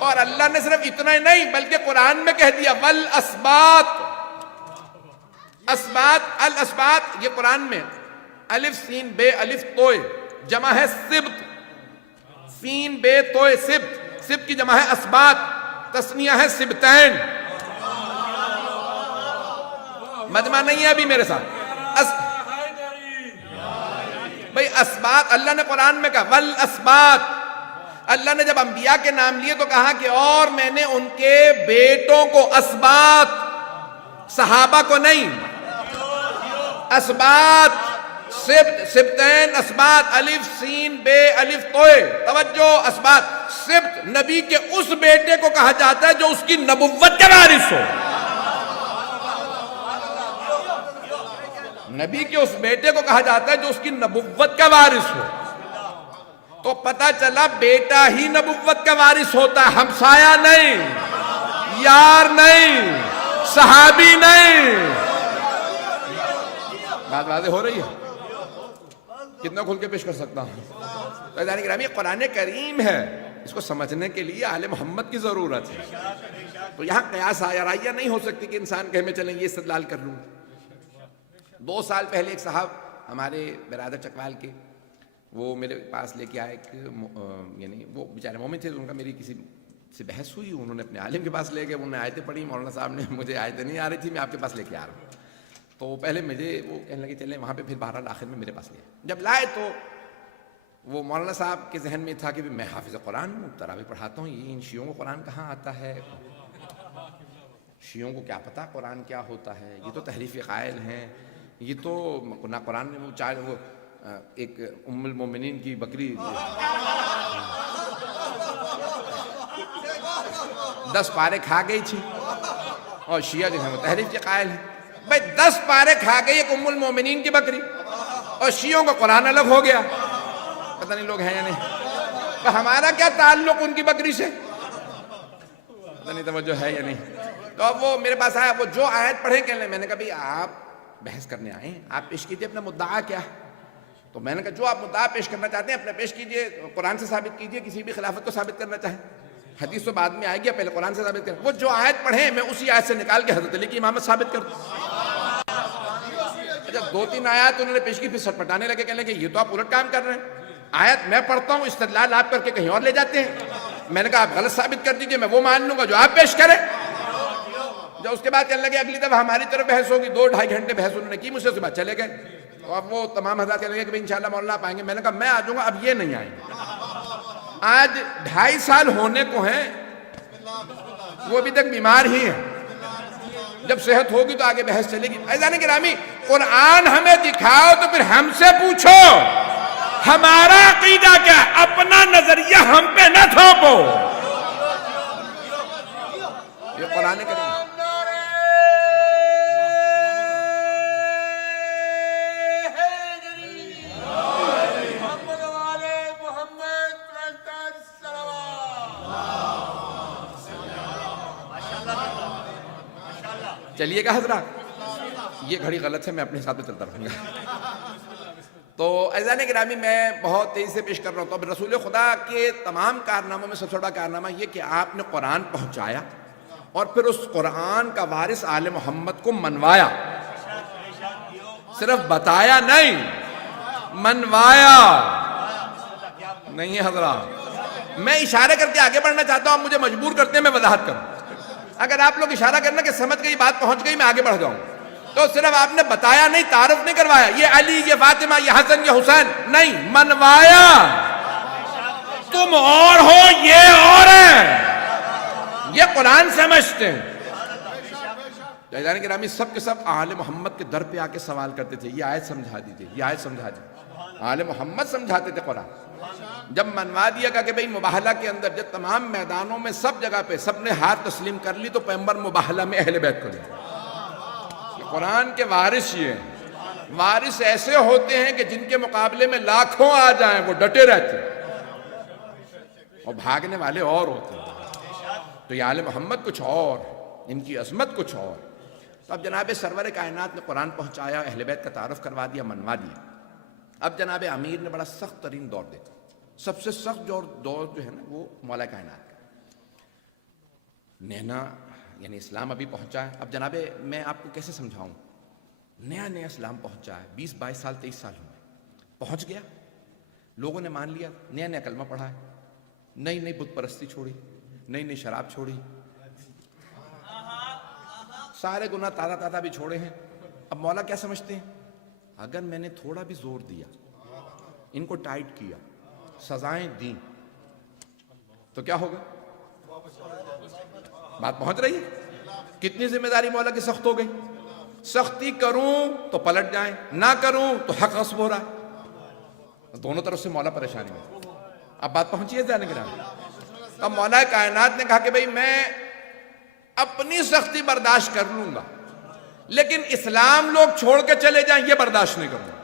اور اللہ نے صرف اتنا ہی نہیں بلکہ قرآن میں کہہ دیا والاسباط. الاسباط یہ قرآن میں الف سین بے الف توئے جمع ہے سبت، سین بے توئے سبت، سبت کی جمع ہے اسباط، تثنیہ ہے سبتین. مجمع نہیں ہے ابھی میرے ساتھ. بھئی اسباط اللہ نے قرآن میں کہا والاسباط. اللہ نے جب انبیاء کے نام لیے تو کہا کہ اور میں نے ان کے بیٹوں کو اسباط، صحابہ کو نہیں. اسباط، سبت، سبتین، اسباط، الف سین بے الف توئے. توجہ، اسباط. سبت نبی کے اس بیٹے کو کہا جاتا ہے جو اس کی نبوت کا وارث ہو. نبی کے اس بیٹے کو کہا جاتا ہے جو اس کی نبوت کا وارث ہو. تو پتہ چلا بیٹا ہی نبوت کا وارث ہوتا ہے، ہمسایہ نہیں، یار نہیں، صحابی نہیں. بات واضح ہو رہی ہے؟ کتنا کھل کے پیش کر سکتا ہوں؟ عزیزان گرامی، قرآن کریم ہے، اس کو سمجھنے کے لیے آل محمد کی ضرورت ہے. تو یہاں قیاس آرائیہ نہیں ہو سکتی کہ انسان کہے میں چلیں یہ استدلال کر لوں. 2 سال پہلے ایک صاحب ہمارے برادر چکوال کے، وہ میرے پاس لے کے آئے کہ یعنی وہ بیچارے مومن تھے، ان کا میری کسی سے بحث ہوئی، انہوں نے اپنے عالم کے پاس لے گئے، انہوں نے آیتیں پڑھی، مولانا صاحب نے مجھے آیتیں نہیں آ رہی تھی، میں آپ کے پاس لے کے آ رہا ہوں. تو پہلے مجھے وہ کہنے لگے چلیں وہاں پہ، پھر بہرحال آخر میں میرے پاس لے. جب لائے تو وہ مولانا صاحب کے ذہن میں تھا کہ میں حافظ قرآن ہوں، تراویح پڑھاتا ہوں، یہ ان شیعوں کو قرآن کہاں آتا ہے، شیعوں کو کیا پتہ قرآن کیا ہوتا ہے، یہ تو تحریف قائل ہیں، یہ تو نہ قرآن میں وہ ایک ام المومنین کی بکری 10 پارے کھا گئی تھی، اور شیعہ جو ہے وہ تحریف کے قائل ہیں. بھائی 10 پارے کھا گئی ایک ام المومنین کی بکری، اور شیعوں کا قرآن الگ ہو گیا. پتہ نہیں لوگ ہیں یا نہیں. تو ہمارا کیا تعلق ان کی بکری سے؟ پتہ نہیں توجہ ہے یا نہیں. تو اب وہ میرے پاس آیا, وہ جو آیت پڑھیں کہنے لگے. میں نے کہا بھئی آپ بحث کرنے آئے ہیں, آپ پیش کیجئے اپنا مدعا کیا ہے. تو میں نے کہا جو آپ مدعا پیش کرنا چاہتے ہیں اپنا پیش کیجئے, قرآن سے ثابت کیجئے, کسی بھی خلافت کو ثابت کرنا چاہیں. حدیث تو بعد میں آئے گی, پہلے قرآن سے ثابت کریں. وہ جو آیت پڑھیں میں اسی آیت سے نکال کے حضرت علی کی امامت ثابت کر دوں. اچھا 2-3 آیات انہوں نے پیش کی, پھر سٹ پٹانے لگے, کہنے لگے یہ تو آپ الٹ کام کر رہے ہیں. آیت میں پڑھتا ہوں, استدلال آپ کر کے کہیں اور لے جاتے ہیں. میں نے کہا آپ غلط ثابت کر دیجئے, میں وہ مان لوں گا جو آپ پیش کریں. جب اس کے بعد کہنے لگے اگلی دفعہ ہماری طرف بحث ہوگی, 2-2.5 گھنٹے بحث انہوں نے کی مجھ سے, اس کے بعد چلے گئے. تو اب وہ تمام حضرات کہنے لگے کہ انشاءاللہ مولانا آپ آئیں گے. میں نے کہا میں آ جاؤں گا, اب یہ نہیں آئیں گے. آج 2.5 سال ہونے کو ہیں, وہ ابھی تک بیمار ہی ہیں. جب صحت ہوگی تو آگے بحث چلے گی. عزیزان گرامی, قرآن ہمیں دکھاؤ تو پھر ہم سے پوچھو ہمارا عقیدہ کیا, اپنا نظریہ ہم پہ نہ تھوپو. یہ قرآن کریم. چلیے گا حضرات, یہ گھڑی غلط ہے, میں اپنے حساب سے چلتا رہوں گا. تو عزیزان گرامی میں بہت تیزی سے پیش کر رہا ہوں. تو اب رسول خدا کے تمام کارناموں میں سب سے بڑا کارنامہ یہ کہ آپ نے قرآن پہنچایا اور پھر اس قرآن کا وارث آل محمد کو منوایا. صرف بتایا نہیں, منوایا نہیں ہے حضرات. میں اشارے کر کے آگے بڑھنا چاہتا ہوں, آپ مجھے مجبور کرتے ہیں میں وضاحت کروں. اگر آپ لوگ اشارہ کرنا کہ سمجھ گئی بات پہنچ گئی, میں آگے بڑھ جاؤں. تو صرف آپ نے بتایا نہیں, تعارف نہیں کروایا, یہ علی, یہ فاطمہ, یہ حسن, یہ حسین نہیں, منوایا. تم اور ہو, یہ اور ہیں, یہ قرآن سمجھتے ہیں. عزیزان گرامی سب کے سب آل محمد کے در پہ آ کے سوال کرتے تھے, یہ آیت سمجھا دیجئے, یہ آیت سمجھا دیجئے. آل محمد سمجھاتے تھے قرآن. جب منوا دیا گیا کہ بھئی مباہلہ کے اندر, جب تمام میدانوں میں سب جگہ پہ سب نے ہاتھ تسلیم کر لی, تو پیغمبر مباہلہ میں اہل بیت کو دیا. قرآن کے وارث یہ ہیں. وارث ایسے ہوتے ہیں کہ جن کے مقابلے میں لاکھوں آ جائیں وہ ڈٹے رہتے ہیں, اور بھاگنے والے اور ہوتے ہیں. تو یہ آل محمد کچھ اور, ان کی عظمت کچھ اور. تو اب جناب سرور کائنات نے قرآن پہنچایا, اہل بیت کا تعارف کروا دیا, منوا دیا. اب جناب امیر نے بڑا سخت ترین دور دیکھا. سب سے سخت دور جو ہے نا وہ مولا کائنات کا. نہنا یعنی اسلام ابھی پہنچا ہے. اب جناب میں آپ کو کیسے سمجھاؤں, نیا نیا اسلام پہنچا ہے, 20-22 سال 23 سال ہوئے, پہنچ گیا, لوگوں نے مان لیا, نیا نیا کلمہ پڑھا ہے, نئی نئی بت پرستی چھوڑی, نئی نئی شراب چھوڑی, سارے گناہ تازہ بھی چھوڑے ہیں. اب مولا کیا سمجھتے ہیں, اگر میں نے تھوڑا بھی زور دیا, ان کو ٹائٹ کیا, سزائیں دیں, تو کیا ہوگا؟ بات پہنچ رہی ہے. کتنی ذمہ داری مولا کی سخت ہو گئی. سختی کروں تو پلٹ جائیں, نہ کروں تو حق غصب ہو رہا ہے. دونوں طرف سے مولا پریشانی میں. اب بات پہنچی ہے جانے کے نام. اب مولا کائنات نے کہا کہ بھئی میں اپنی سختی برداشت کر لوں گا, لیکن اسلام لوگ چھوڑ کے چلے جائیں یہ برداشت نہیں کروں.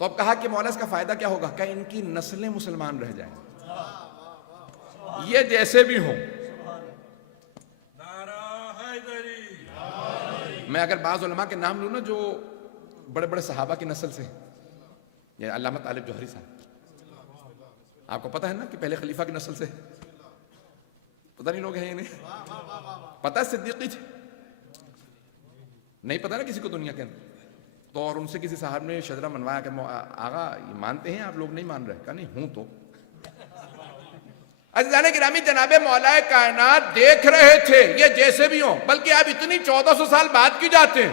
تو اب کہا کہ مولا اس کا فائدہ کیا ہوگا, کہ ان کی نسلیں مسلمان رہ جائیں, یہ جیسے بھی ہوں. میں اگر بعض علماء کے نام لوں نا جو بڑے بڑے صحابہ کی نسل سے, یہ علامہ طالب جوہری صاحب, آپ کو پتہ ہے نا کہ پہلے خلیفہ کی نسل سے, پتہ نہیں لوگ ہیں یا نہیں, پتہ ہے صدیقی تھے, نہیں پتہ نا کسی کو دنیا کے اندر. تو اور ان سے کسی صاحب نے شجرہ منوایا کہ آغا یہ مانتے ہیں آپ, لوگ نہیں مان رہے, کہا نہیں ہوں تو. عزیزان گرامی جناب مولا کائنات دیکھ رہے تھے یہ جیسے بھی ہوں, بلکہ آپ اتنی 1400 سال بعد کی جاتے ہیں.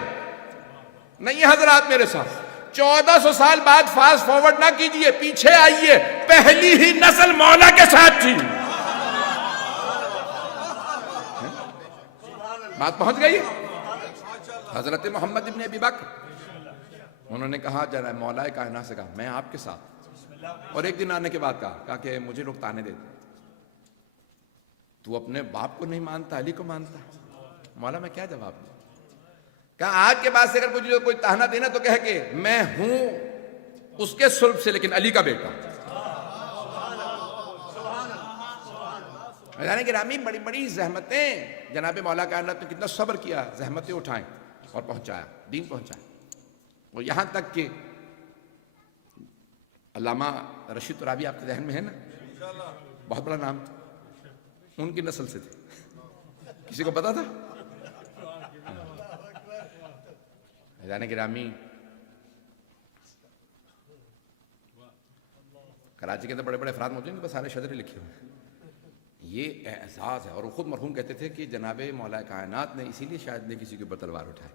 نہیں حضرات میرے ساتھ, 1400 سال بعد فاسٹ فارورڈ نہ کیجئے, پیچھے آئیے, پہلی ہی نسل مولا کے ساتھ تھی. بات پہنچ گئی. حضرت محمد ابن ابی بکر, انہوں نے کہا جناب مولا کائنات سے کہا میں آپ کے ساتھ, اور ایک دن آنے کے بعد کہا کہ مجھے لوگ تانے دیتے, تو اپنے باپ کو نہیں مانتا, علی کو مانتا. مولا میں کیا جواب دوں. کہا آج کے بعد سے اگر کوئی تانا دینا تو کہہ کہ میں ہوں اس کے صلب سے، لیکن علی کا بیٹا. میدان گرامی بڑی بڑی زحمتیں جناب مولا کائنات نے کتنا صبر کیا، زحمتیں اٹھائیں اور پہنچایا، دین پہنچایا. اور یہاں تک کہ علامہ رشید ترابی آپ کے ذہن میں ہے نا، بہت بڑا نام، ان کی نسل سے تھے. کسی کو پتا تھا؟ میدان گرامی کراچی کے اندر بڑے بڑے افراد موجود ہیں، ان کے پاس سارے شجرے لکھے ہوئے ہیں. یہ اعزاز ہے. اور وہ خود مرحوم کہتے تھے کہ جناب مولا کائنات نے اسی لیے شاید نہیں کسی کے اوپر تلوار اٹھائی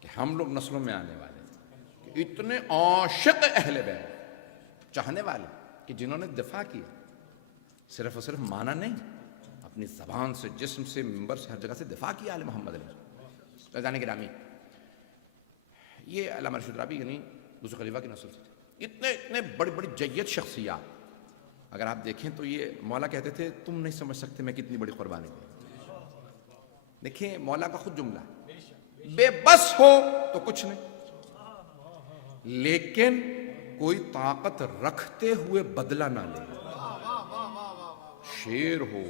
کہ ہم لوگ نسلوں میں آنے والے تھے، کہ اتنے عاشق اہل بیت، چاہنے والے، کہ جنہوں نے دفاع کیا، صرف اور صرف مانا نہیں، اپنی زبان سے، جسم سے، منبر سے، ہر جگہ سے دفاع کیا آل محمد علیہ. میدان گرامی یہ علامہ رشید ترابی یعنی دوسرے خلیفہ کی نسل سے تھے. اتنے بڑی بڑی جید شخصیات اگر آپ دیکھیں تو یہ مولا کہتے تھے تم نہیں سمجھ سکتے میں کتنی بڑی قربانی دی. دیکھیں مولا کا خود جملہ ہے، بے بس ہو تو کچھ نہیں، لیکن کوئی طاقت رکھتے ہوئے بدلہ نہ لے. شیر ہو،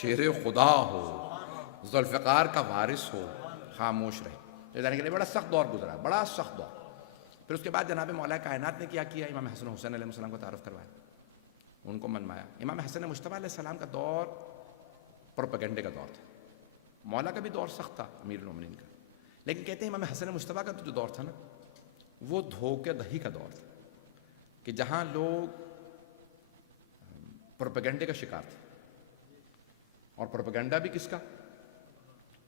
شیر خدا ہو، ذوالفقار کا وارث ہو، خاموش رہے. جانے کے لیے بڑا سخت دور گزرا، بڑا سخت دور. پھر اس کے بعد جناب مولا کائنات نے کیا کیا؟ امام حسن حسین علیہ السلام کو تعارف کروایا، ان کو منوایا. امام حسن مجتبیٰ علیہ السلام کا دور پروپیگنڈے کا دور تھا. مولا کا بھی دور سخت تھا امیر المومنین کا، لیکن کہتے ہیں امام حسن مجتبیٰ کا جو دور تھا نا، وہ دھوکے دہی کا دور تھا، کہ جہاں لوگ پروپیگنڈے کا شکار تھے. اور پروپیگنڈا بھی کس کا؟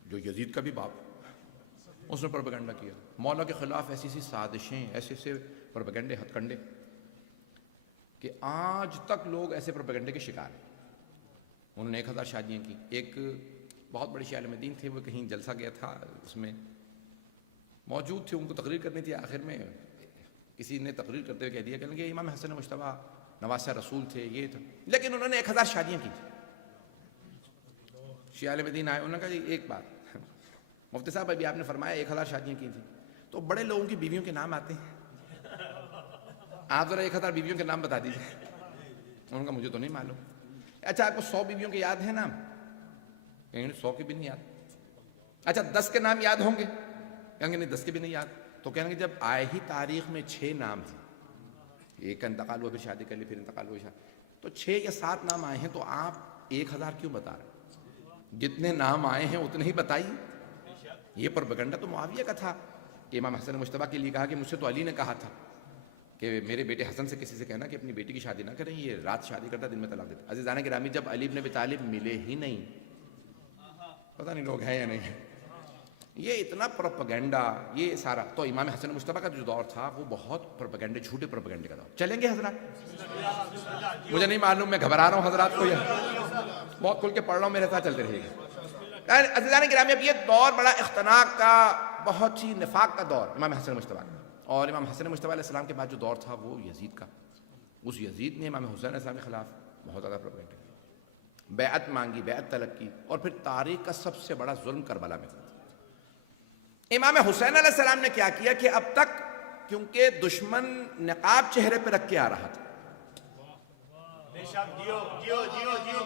جو یزید کا بھی باپ، اس نے پروپیگنڈا کیا مولا کے خلاف. ایسی ایسی سازشیں، ایسے ایسے پروپیگنڈے، ہتھ کنڈے، کہ آج تک لوگ ایسے پروپیگنڈے کے شکار ہیں. انہوں نے 1000 شادیاں کی. ایک بہت بڑے شیعہ عالم دین تھے، وہ کہیں جلسہ گیا تھا، اس میں موجود تھے، ان کو تقریر کرنی تھی. آخر میں کسی نے تقریر کرتے ہوئے کہہ دیا کہ امام حسن مجتبیٰ نواسہ رسول تھے، یہ تھا. لیکن انہوں نے 1000 شادیاں کی تھی. شیعہ عالم دین آئے، انہوں نے کہا جی ایک بات، مفتی صاحب ابھی آپ نے فرمایا 1000 شادیاں کی تھیں، تو بڑے لوگوں کی بیویوں کے نام آتے ہیں، آپ ذرا 1000 بیویوں کے نام بتا دیجیے. انہوں نے کہا مجھے تو نہیں معلوم. اچھا آپ کو 100 بیویوں کے یاد ہیں نام؟ کہیں 100 کے بھی نہیں یاد. اچھا 10 کے نام یاد ہوں گے؟ کہیں گے نہیں 10 کے بھی نہیں یاد. تو کہیں گے جب آئے ہی تاریخ میں 6 نام ہیں، ایک کا انتقال ہوا پھر شادی کر لی، پھر انتقال ہوا شادی، تو 6 یا 7 نام آئے ہیں، تو آپ 1000 کیوں بتا رہے ہیں؟ جتنے نام آئے ہیں اتنے ہی بتائیے. یہ پروپیگنڈا تو معاویہ کا تھا کہ امام حسن مجتبیٰ کے لیے کہا کہ مجھ سے تو علی نے کہا تھا کہ میرے بیٹے حسن سے کسی سے کہنا کہ اپنی بیٹی کی شادی نہ کریں، یہ رات شادی کرتا دن میں طلاق دیتا. عزیزان گرامی جب علی بن ابی طالب ملے ہی نہیں، پتہ نہیں لوگ ہیں یا نہیں ہیں، یہ اتنا پروپیگنڈا، یہ سارا. تو امام حسن مجتبیٰ کا جو دور تھا وہ بہت پروپیگنڈے، جھوٹے پروپیگنڈے کا دور. چلیں گے حضرات؟ مجھے نہیں معلوم، میں گھبرا رہا ہوں حضرات کو، یہ بہت کھل کے پڑھ رہا ہوں، میرے ساتھ چلتے رہیے گا. عزیزان گرامی اب یہ دور بڑا اختناق کا، بہت ہی نفاق کا دور امام حسن مجتبیٰ کا. اور امام حسن مجتبیٰ علیہ السلام کے بعد جو دور تھا وہ یزید کا. اس یزید نے امام حسین علیہ السلام کے خلاف بہت زیادہ پروپیگنڈا کیا، بیعت مانگی، بیعت طلب کی، اور پھر تاریخ کا سب سے بڑا ظلم کربلا میں تھا. امام حسین علیہ السلام نے کیا کیا کہ اب تک کیونکہ دشمن نقاب چہرے پہ رکھ کے آ رہا تھا،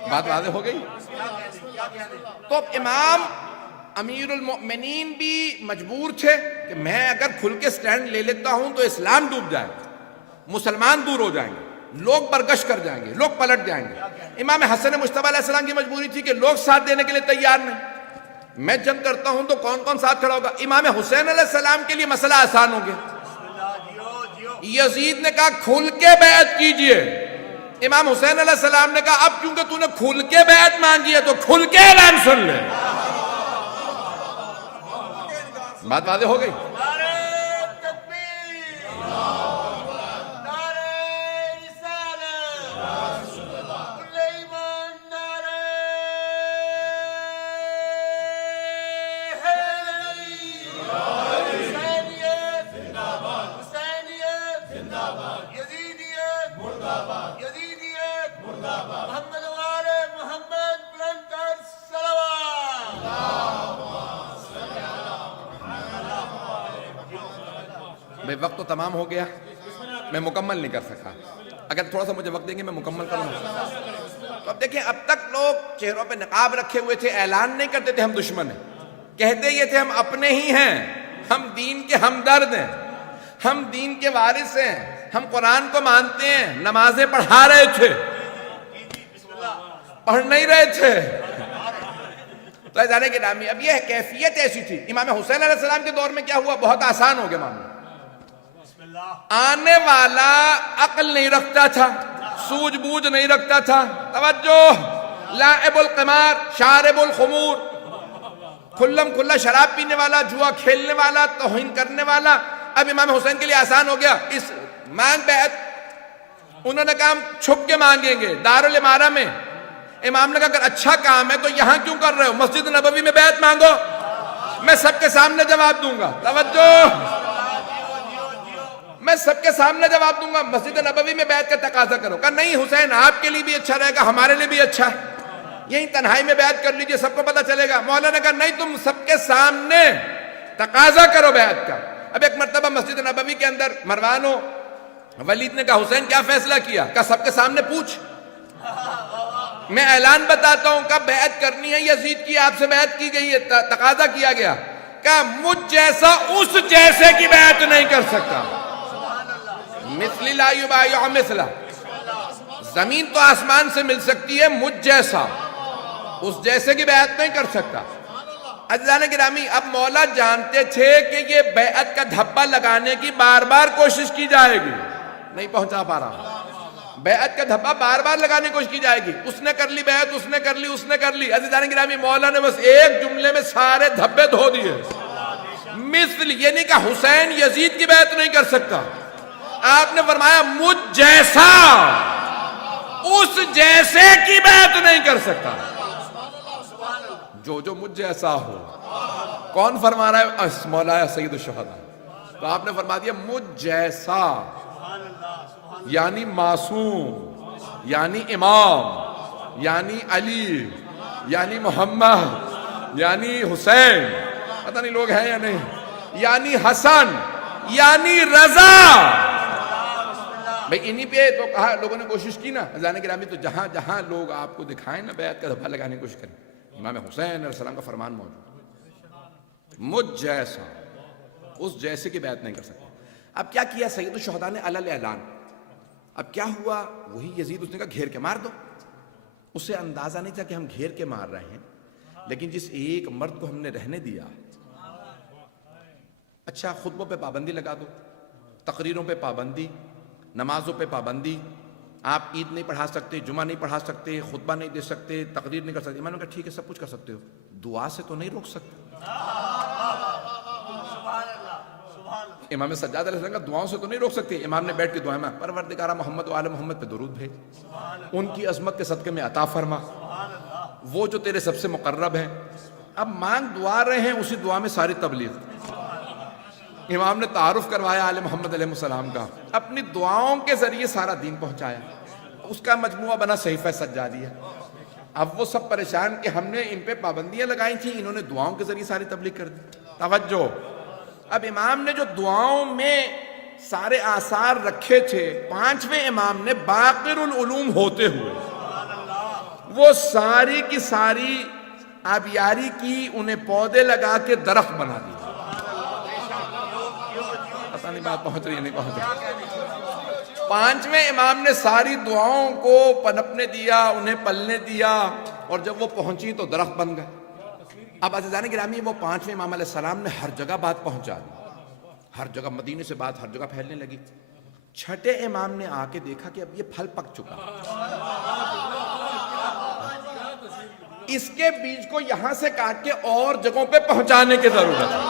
بات واضح ہو گئی. تو امام امیر المؤمنین بھی مجبور تھے کہ میں اگر کھل کے سٹینڈ لے لیتا ہوں تو اسلام ڈوب جائے گا، مسلمان دور ہو جائیں گے، لوگ برگش کر جائیں گے، لوگ پلٹ جائیں گے. امام حسن مجتبیٰ علیہ السلام کی مجبوری تھی کہ لوگ ساتھ دینے کے لیے تیار نہیں. میں جنگ کرتا ہوں تو کون کون ساتھ کھڑا ہوگا؟ امام حسین علیہ السلام کے لیے مسئلہ آسان ہو گیا. یزید نے کہا کھل کے بیعت کیجئے. امام حسین علیہ السلام نے کہا اب کیونکہ تو نے کھل کے بیعت مانگی ہے تو کھل کے اعلان سن لے. بات واضح ہو گئی. بھئی وقت تو تمام ہو گیا. میں مکمل نہیں کر سکا، اگر تھوڑا سا مجھے وقت دیں گے میں مکمل کروں گا۔ تو اب دیکھیں، اب تک لوگ چہروں پہ نقاب رکھے ہوئے تھے، اعلان نہیں کرتے تھے ہم دشمن ہیں، کہتے یہ تھے ہم اپنے ہی ہیں، ہم دین کے ہمدرد ہیں، ہم دین کے وارث ہیں، ہم قرآن کو مانتے ہیں، نمازیں پڑھا رہے تھے، پڑھ نہیں رہے تھے۔ تو ادارے کے نامی اب یہ کیفیت ایسی تھی۔ امام حسین علیہ السلام کے دور میں کیا ہوا؟ بہت آسان ہو گیا معاملہ۔ آنے والا عقل نہیں رکھتا تھا، سوجھ بوجھ نہیں رکھتا تھا، توجہ، لاعب القمار شارب الخمور، کھلم کھلا شراب پینے والا، جوا کھیلنے والا، توہین کرنے والا۔ اب امام حسین کے لیے آسان ہو گیا، اس مانگ بیعت، انہوں نے کہا ہم چھپ کے مانگیں گے دارالامارہ میں۔ امام نے کہا اگر اچھا کام ہے تو یہاں کیوں کر رہے ہو؟ مسجد نبوی میں بیعت مانگو، میں سب کے سامنے جواب دوں گا، توجہ، میں سب کے سامنے جواب دوں گا، مسجد نبوی میں بیعت کا تقاضا کرو۔ کہا نہیں حسین، آپ کے لیے بھی اچھا رہے گا، ہمارے لیے بھی اچھا ہے، یہیں تنہائی میں بیعت کر لیجئے، سب کو پتہ چلے گا۔ مولا نے کہا نہیں، تم سب کے سامنے تقاضا کرو بیعت کا۔ اب ایک مرتبہ مسجد نبوی کے اندر مروان و ولید نے کہا حسین کیا فیصلہ کیا؟ کہا سب کے سامنے پوچھ، میں اعلان بتاتا ہوں، کب بیعت کرنی ہے یزید کی، آپ سے بیعت کی گئی ہے، تقاضا کیا گیا۔ کہا مجھ جیسا اس جیسے کی بیعت نہیں کر سکتا، مثلی لا یبایع مثلہ، زمین تو آسمان سے مل سکتی ہے، مجھ جیسا اس جیسے کی بیعت نہیں کر سکتا۔ عزیزان گرامی، اب مولا جانتے تھے کہ یہ بیعت کا دھبا لگانے کی بار بار کوشش کی جائے گی، نہیں پہنچا پا رہا، بیعت کا دھبا بار بار لگانے کی کوشش کی جائے گی، اس نے کر لی بیعت، اس نے کر لی، اس نے کر لی۔ عزیزان گرامی، مولا نے بس ایک جملے میں سارے دھبے دھو دیے۔ مثل، یہ نہیں کہا حسین یزید کی بیعت نہیں کر سکتا، آپ نے فرمایا مجھ جیسا اس جیسے کی بیعت نہیں کر سکتا، جو مجھ جیسا ہو۔ کون فرما رہا ہے؟ مولا سید الشہداء۔ تو آپ نے فرما دیا مجھ جیسا، یعنی معصوم، یعنی امام، یعنی علی، یعنی محمد، یعنی حسین، پتہ نہیں لوگ ہیں یا نہیں، یعنی حسن، یعنی رضا۔ بھئی انہی پہ تو کہا، لوگوں نے کوشش کی نا عزیزان گرامی، تو جہاں جہاں لوگ آپ کو دکھائیں نا بیعت کا دھبا لگانے کی کوشش کریں، امام حسین علیہ السلام کا فرمان موجود، مجھ جیسا اس جیسے کی بیعت نہیں کر سکتا۔ اب کیا کیا سید الشہداء نے علل اعلان؟ اب کیا ہوا؟ وہی یزید، اس نے کہا گھیر کے مار دو۔ اسے اندازہ نہیں تھا کہ ہم گھیر کے مار رہے ہیں، لیکن جس ایک مرد کو ہم نے رہنے دیا، اچھا خطبوں پہ پابندی لگا دو، تقریروں پہ پابندی، نمازوں پہ پابندی، آپ عید نہیں پڑھا سکتے، جمعہ نہیں پڑھا سکتے، خطبہ نہیں دے سکتے، تقریر نہیں کر سکتے۔ امام نے کہا ٹھیک ہے سب کچھ کر سکتے ہو، دعا سے تو نہیں روک سکتے۔ امام سجاد علیہ السلام کا دعاؤں سے تو نہیں روک سکتے۔ امام نے بیٹھ کے دعائیں میں پروردگارہ محمد و آل محمد پہ درود بھیج، ان کی عظمت کے صدقے میں عطا فرما، وہ جو تیرے سب سے مقرب ہیں۔ اب مانگ دعا رہے ہیں، اسی دعا میں ساری تبلیغ۔ امام نے تعارف کروایا آل محمد علیہ السلام کا، اپنی دعاؤں کے ذریعے سارا دین پہنچایا، اس کا مجموعہ بنا صحیفہ سجادیہ۔ اب وہ سب پریشان کہ ہم نے ان پہ پابندیاں لگائی تھیں، انہوں نے دعاؤں کے ذریعے ساری تبلیغ کر دی۔ توجہ، اب امام نے جو دعاؤں میں سارے آثار رکھے تھے، پانچویں امام نے باقر العلوم ہوتے ہوئے وہ ساری کی ساری آبیاری کی، انہیں پودے لگا کے درخت بنا دی۔ پتہ نہیں بات پہنچ رہی ہے نہیں پہنچ رہی۔ پانچویں امام نے ساری دعاؤں کو پنپنے دیا، انہیں پلنے دیا، اور جب وہ پہنچی تو درخت بن گئے۔ اب عزیزان گرامی، وہ پانچویں امام علیہ السلام نے ہر جگہ بات پہنچا دی، ہر جگہ مدینے سے بات ہر جگہ پھیلنے لگی۔ چھٹے امام نے آ کے دیکھا کہ اب یہ پھل پک چکا، اس کے بیج کو یہاں سے کاٹ کے اور جگہوں پہ پہنچانے کی ضرورت ہے۔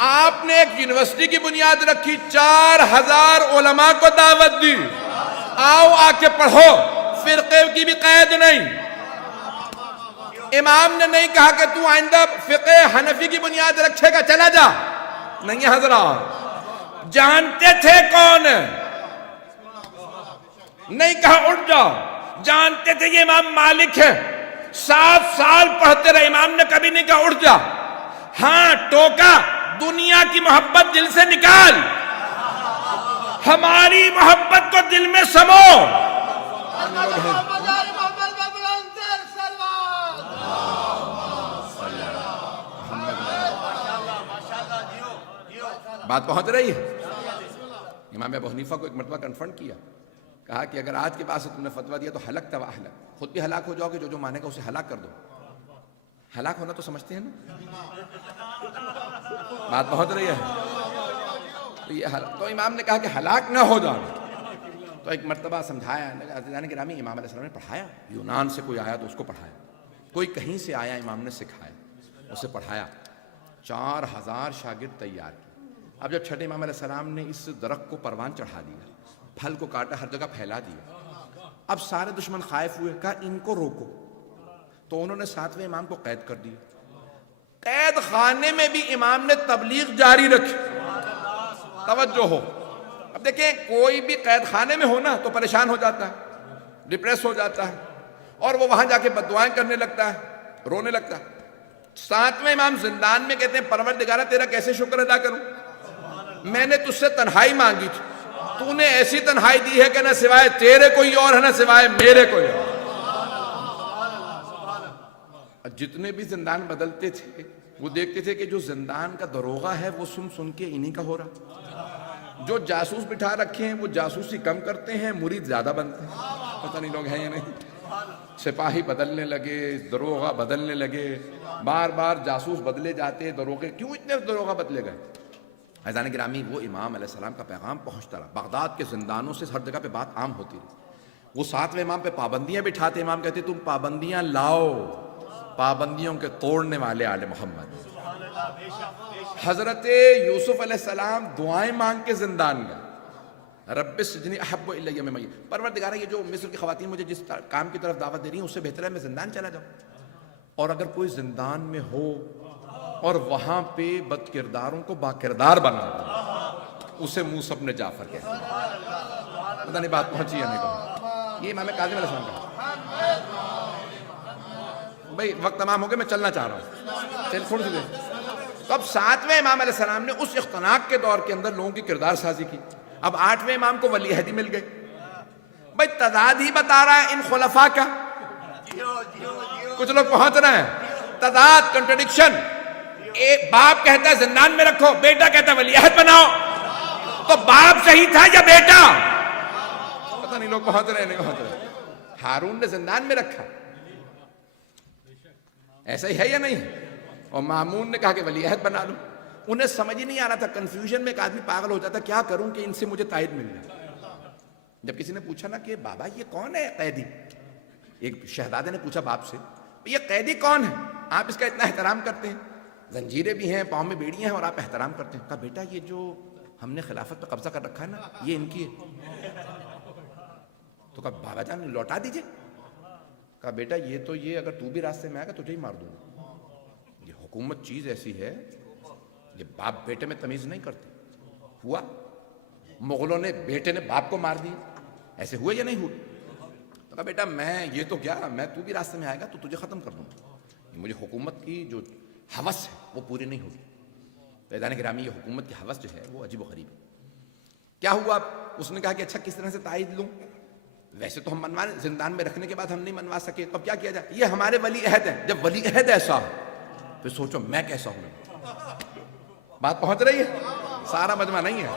آپ نے ایک یونیورسٹی کی بنیاد رکھی، 4000 علماء کو دعوت دی، آؤ آ کے پڑھو، فرقے کی بھی قید نہیں۔ امام نے نہیں کہا کہ تو آئندہ فقہ حنفی کی بنیاد رکھے گا، چلا جا، نہیں حضرات، جانتے تھے کون ہے، نہیں کہا اٹھ جاؤ، جانتے تھے یہ امام مالک ہے، 7 سال پڑھتے رہے، امام نے کبھی نہیں کہا اٹھ جا، ہاں ٹوکا، دنیا کی محبت دل سے نکال، ہماری محبت کو دل میں سمو. بات پہنچ رہی ہے. امام ابو حنیفہ کو ایک مرتبہ کنفرنٹ کیا, کہا کہ اگر آج کے بعد سے تم نے فتویٰ دیا تو ہلکت و اہلک, خود بھی ہلاک ہو جاؤ گے, جو مانے گا اسے ہلاک کر دو. ہلاک ہونا تو سمجھتے ہیں نا, بات پہنچ رہی ہے. تو امام نے کہا کہ ہلاک نہ ہو جاؤ. تو ایک مرتبہ سمجھایا, عزیزان گرامی امام علیہ السلام نے پڑھایا. یونان سے کوئی آیا تو اس کو پڑھایا, کوئی کہیں سے آیا امام نے سکھایا, اسے پڑھایا. 4000 شاگرد تیار کیے. اب جب چھٹے امام علیہ السلام نے اس درخت کو پروان چڑھا دیا, پھل کو کاٹا, ہر جگہ پھیلا دیا, اب سارے دشمن خائف ہوئے, کہا ان کو روکو. تو انہوں نے 7ویں امام کو قید کر دیا. قید خانے میں بھی امام نے تبلیغ جاری رکھی. توجہ ہو, اب دیکھیں کوئی بھی قید خانے میں ہو نا تو پریشان ہو جاتا ہے, ڈپریس ہو جاتا ہے, اور وہ وہاں جا کے بددعائیں کرنے لگتا ہے, رونے لگتا ہے. 7ویں امام زندان میں کہتے ہیں پروردگارہ تیرا کیسے شکر ادا کروں, میں نے تجھ سے تنہائی مانگی تھی, تو نے ایسی تنہائی دی ہے کہ نہ سوائے تیرے کوئی اور ہے نہ سوائے میرے کوئی اور. جتنے بھی زندان بدلتے تھے وہ دیکھتے تھے کہ جو زندان کا دروغہ ہے وہ سن سن کے انہی کا ہو رہا, جو جاسوس بٹھا رکھے ہیں وہ جاسوسی کم کرتے ہیں, مرید زیادہ بنتے ہیں. پتہ نہیں لوگ ہیں یا نہیں. سپاہی بدلنے لگے, دروغہ بدلنے لگے, بار بار جاسوس بدلے جاتے, دروغے کیوں اتنے دروغہ بدلے گئے. عزیزان گرامی وہ امام علیہ السلام کا پیغام پہنچتا رہا. بغداد کے زندانوں سے ہر جگہ پہ بات عام ہوتی رہی. وہ 7ویں امام پہ پابندیاں بٹھاتے, امام کہتے تم پابندیاں لاؤ, پابندیوں کے توڑنے والے آل محمد. حضرت یوسف علیہ السلام دعائیں مانگ کے زندان گئے, رب السجن احب الی مما, پروردگارہ یہ جو مصر کی خواتین مجھے جس کام کی طرف دعوت دے رہی ہیں اس سے بہتر ہے میں زندان چلا جاؤں. اور اگر کوئی زندان میں ہو اور وہاں پہ بد کرداروں کو با کردار بنا دے, اسے موسیٰ ابن جعفر کہتے ہیں. پتہ نہیں بات پہنچی ہے نہیں کہا. یہ امام کاظم علیہ السلام کا. بھئی وقت تمام ہو گیا, میں چلنا چاہ رہا ہوں, چل تھوڑی سی دیر. تو اب 7ویں امام علیہ السلام نے اس اختناق کے دور کے اندر لوگوں کی کردار سازی کی. اب 8ویں امام کو ولی عہدی مل گئے. بھئی تضاد ہی بتا رہا ہے ان خلفاء کا. کچھ لوگ پہنچ رہے ہیں, تضاد, کنٹرڈکشن. باپ کہتا ہے زندان میں رکھو, بیٹا کہتا ہے ولی عہد بناؤ. تو باپ صحیح تھا یا بیٹا؟ پتہ نہیں لوگ پہنچ رہے ہیں نہیں پہنچ رہے. ہارون نے زندان میں رکھا, ایسا ہی ہے یا نہیں؟ اور مامون نے کہا کہ ولی عہد بنا لو. انہیں سمجھ ہی نہیں آ رہا تھا, کنفیوژن میں ایک آدمی پاگل ہو جاتا, کیا کروں کہ ان سے مجھے تائید مل جائے. جب کسی نے پوچھا نا کہ بابا یہ کون ہے قیدی, ایک شہزادے نے پوچھا باپ سے یہ قیدی کون ہے, آپ اس کا اتنا احترام کرتے ہیں, زنجیریں بھی ہیں, پاؤں میں بیڑیاں ہیں اور آپ احترام کرتے ہیں. کہا بیٹا یہ جو ہم نے خلافت پہ قبضہ کر رکھا ہے نا یہ ان کی ہے. تو کہا بابا جان لوٹا دیجئے. کہا بیٹا یہ اگر تو بھی راستے میں آئے گا تجھے ہی مار دوں گا. یہ حکومت چیز ایسی ہے, یہ باپ بیٹے میں تمیز نہیں کرتے. ہوا مغلوں نے بیٹے نے باپ کو مار دیا, ایسے ہوئے یا نہیں ہوئے؟ تو کہا بیٹا میں یہ تو کیا, میں تو بھی راستے میں آئے گا تو تجھے ختم کر دوں گا. مجھے حکومت کی جو ہوس ہے وہ پوری نہیں ہوئی. عزیزان گرامی یہ حکومت کی ہوس جو ہے وہ عجیب و غریب ہے. کیا ہوا؟ اس نے کہا کہ اچھا کس طرح سے تائید لوں, ویسے تو ہم منوانے, زندان میں رکھنے کے بعد ہم نہیں منوا سکے, تو اب کیا کیا جائے؟ یہ ہمارے ولی عہد ہیں. جب ولی عہد ایسا ہو پھر سوچو میں کیسا ہوں. بات پہنچ رہی ہے, سارا مجمع نہیں ہے.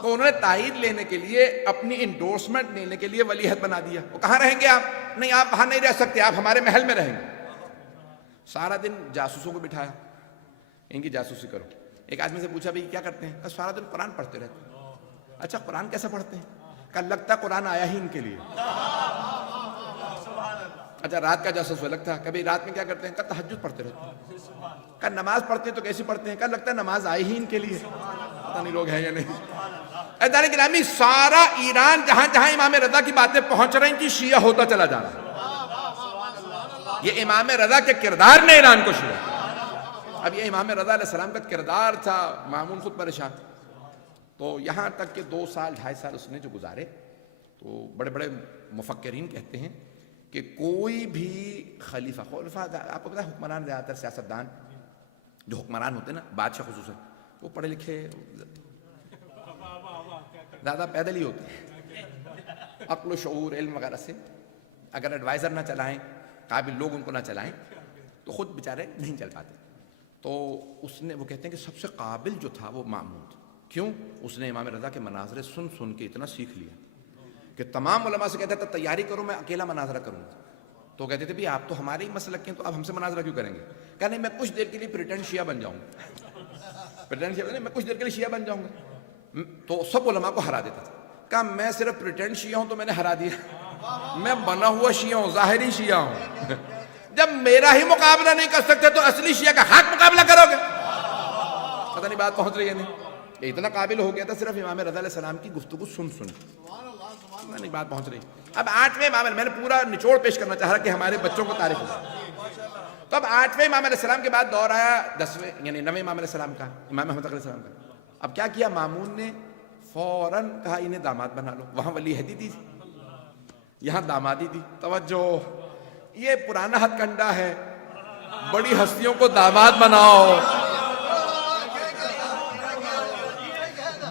تو انہوں نے تائید لینے کے لیے, اپنی انڈورسمنٹ لینے کے لیے ولی عہد بنا دیا. وہ کہاں رہیں گے آپ؟ نہیں آپ وہاں نہیں رہ سکتے, آپ ہمارے محل میں رہیں گے. سارا دن جاسوسوں کو بٹھایا, ان کی جاسوسی کرو. ایک آدمی سے پوچھا بھئی کیا کرتے ہیں؟ کہا سارا دن قرآن پڑھتے رہتے ہیں. اچھا قرآن کیسا پڑھتے ہیں؟ کہا لگتا قرآن آیا ہی ان کے لیے. اچھا رات کا جاسوس الگ تھا, کبھی رات میں کیا کرتے ہیں؟ کہا تہجد پڑھتے رہتے ہیں. کہا نماز پڑھتے ہیں تو کیسی پڑھتے ہیں؟ کہا لگتا ہے نماز آئی ہی ان کے لیے. پتہ نہیں لوگ ہیں یا نہیں. عزیزان گرامی سارا ایران جہاں جہاں امام رضا کی باتیں پہنچ رہی تھی شیعہ ہوتا چلا جا رہا. یہ امام رضا کے کردار نے ایران کو شیعہ. اب یہ امام رضا علیہ السلام کا کردار تھا, مامون خود پریشان. تو یہاں تک کہ 2 سال 2.5 سال اس نے جو گزارے, تو بڑے بڑے مفکرین کہتے ہیں کہ کوئی بھی خلیفہ آپ کو پتا ہے حکمران زیادہ تر سیاستدان جو حکمران ہوتے ہیں نا, بادشاہ خصوصاً, وہ پڑھے لکھے زیادہ پیدل ہی ہوتے ہیں، عقل و شعور علم وغیرہ سے اگر ایڈوائزر نہ چلائیں، قابل لوگ ان کو نہ چلائیں تو خود بیچارے نہیں چل پاتے. تو اس نے، وہ کہتے ہیں کہ سب سے قابل جو تھا وہ مامون تھا. کیوں؟ اس نے امام رضا کے مناظرے سن سن کے اتنا سیکھ لیا کہ تمام علماء سے کہتا تھا تیاری کرو میں اکیلا مناظرہ کروں گا. تو کہتے تھے بھی آپ تو ہمارے ہی مسلک کے ہیں تو آپ ہم سے مناظرہ کیوں کریں گے؟ کہا نہیں میں کچھ دیر کے لیے پریٹینڈ شیعہ بن جاؤں گا. پریٹینڈ شیعہ نہیں، میں کچھ دیر کے لیے شیعہ بن جاؤں گا. تو سب علماء کو ہرا دیتا تھا. کہا میں صرف پریٹینڈ شیعہ ہوں تو میں نے ہرا دیا، میں بنا ہوا شیعہ ہوں، ظاہری شیعہ ہوں. جب میرا ہی مقابلہ نہیں کر سکتے تو اصلی شیعہ کا حق مقابلہ کرو گے؟ پتہ نہیں بات پہنچ رہی ہے نہیں. یہ اتنا قابل ہو گیا تھا صرف امام رضا علیہ السلام کی گفتگو سن سن. نہیں بات پہنچ رہی. اب 8ویں امام، میں نے پورا نچوڑ پیش کرنا چاہ رہا کہ ہمارے بچوں کو تعریف ہو. تو اب 8ویں امام علیہ السلام کے بعد دور آیا 10ویں یعنی 9ویں امام علیہ السلام کا، امام محمد علیہ السلام کا. اب کیا کیا مامون نے؟ فوراً کہا انہیں داماد بنا لو. وہاں ولی عہدی تھی، یہاں دامادی تھی. توجہ، یہ پرانا ہتھ کنڈا ہے، بڑی ہستیوں کو داماد بناؤ.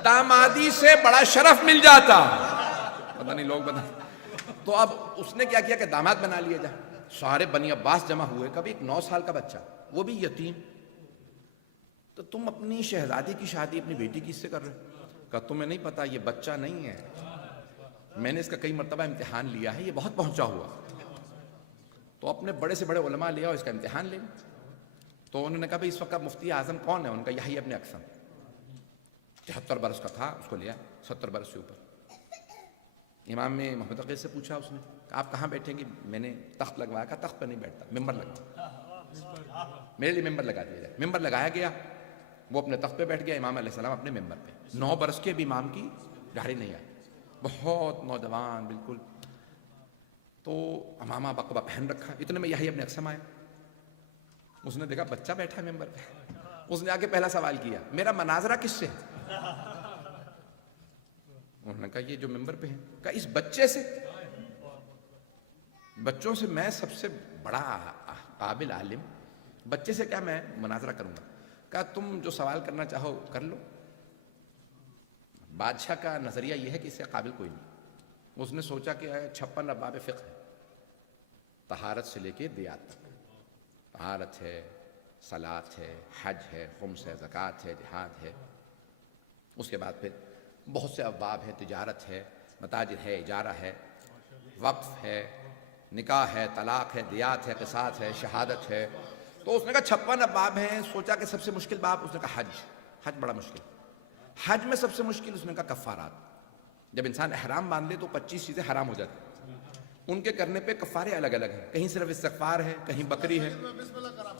دامادی سے بڑا شرف مل جاتا، پتہ نہیں لوگ بتا. تو اب اس نے کیا کیا کہ داماد بنا لیا جائے. سارے بنی عباس جمع ہوئے. کبھی ایک 9 سال کا بچہ، وہ بھی یتیم. تو تم اپنی شہزادی کی شادی اپنی بیٹی کی اس سے کر رہے ہو؟ کہ تمہیں نہیں پتا یہ بچہ نہیں ہے، میں نے اس کا کئی مرتبہ امتحان لیا ہے، یہ بہت پہنچا ہوا. تو اپنے بڑے سے بڑے علماء لیا اور اس کا امتحان لیں. تو انہوں نے کہا بھائی اس وقت مفتی اعظم کون ہے؟ ان کا یحییٰ ابن اقسم. 73 برس کا تھا، اس کو لیا 70 برس سے اوپر. امام میں محمد تقی سے پوچھا اس نے، آپ کہاں بیٹھیں گے؟ میں نے تخت لگوایا. کہا تخت پہ نہیں بیٹھتا، ممبر لگا، میرے لیے ممبر لگا دیا جائے. ممبر لگایا گیا، وہ اپنے تخت پہ بیٹھ گیا، امام علیہ السلام اپنے ممبر پہ. 9 برس کے بھی امام کی داڑھی نہیں آئی، بہت نوجوان بالکل. تو امامہ بقبہ پہن رکھا. اتنے میں یحییٰ ابن اقسم آیا. اس نے دیکھا بچہ بیٹھا ہے ممبر پہ. اس نے آ کے پہلا سوال کیا، میرا مناظرہ کس سے؟ انہوں نے کہا یہ جو ممبر پہ ہے. کہا اس بچے سے؟ بچوں سے میں سب سے بڑا قابل عالم، بچے سے کیا میں مناظرہ کروں گا؟ کہا تم جو سوال کرنا چاہو کر لو. بادشاہ کا نظریہ یہ ہے کہ اس سے قابل کوئی نہیں. اس نے سوچا کہ 56 ابواب فقہ ہے، طہارت سے لے کے دیات تک. طہارت ہے، صلاۃ ہے، حج ہے، خمس ہے، زکوٰۃ ہے، جہاد ہے. اس کے بعد پھر بہت سے ابواب ہیں، تجارت ہے، متاجر ہے، اجارہ ہے، وقف ہے، نکاح ہے، طلاق ہے، دیات ہے، قصاص ہے، شہادت ہے. تو اس نے کہا 56 ابواب ہیں. سوچا کہ سب سے مشکل باب، اس نے کہا حج. حج بڑا مشکل. حج میں سب سے مشکل اس نے کہا کفارات. جب انسان احرام باندھ لے تو 25 چیزیں حرام ہو جاتی ہیں، ان کے کرنے پہ کفارے الگ الگ ہیں. کہیں صرف استغفار ہے، کہیں بکری ہے،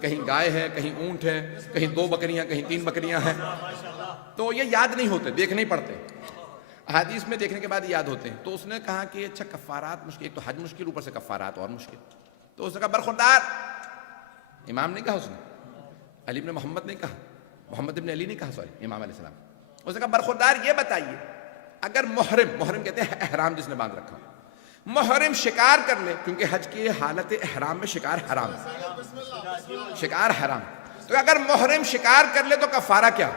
کہیں گائے ہے، کہیں اونٹ ہے، کہیں 2 بکریاں، کہیں 3 بکریاں ہیں. تو یہ یاد نہیں ہوتے، دیکھنے ہی پڑتے. احادیث میں دیکھنے کے بعد یاد ہوتے ہیں. تو اس نے کہا کہ اچھا کفارات مشکل، ایک تو حج مشکل، اوپر سے کفارات اور مشکل. تو اس نے کہا برخوردار. امام نے کہا، اس نے علی بن محمد نے کہا، محمد ابن علی نے کہا، سوری امام علیہ السلام. اس نے کہا برخوردار یہ بتائیے اگر محرم کہتے ہیں احرام جس نے باندھ رکھا، محرم شکار کر لے، کیونکہ حج کی حالت احرام میں شکار حرام ہے، شکار حرام. تو اگر محرم شکار کر لے تو کفارہ کیا؟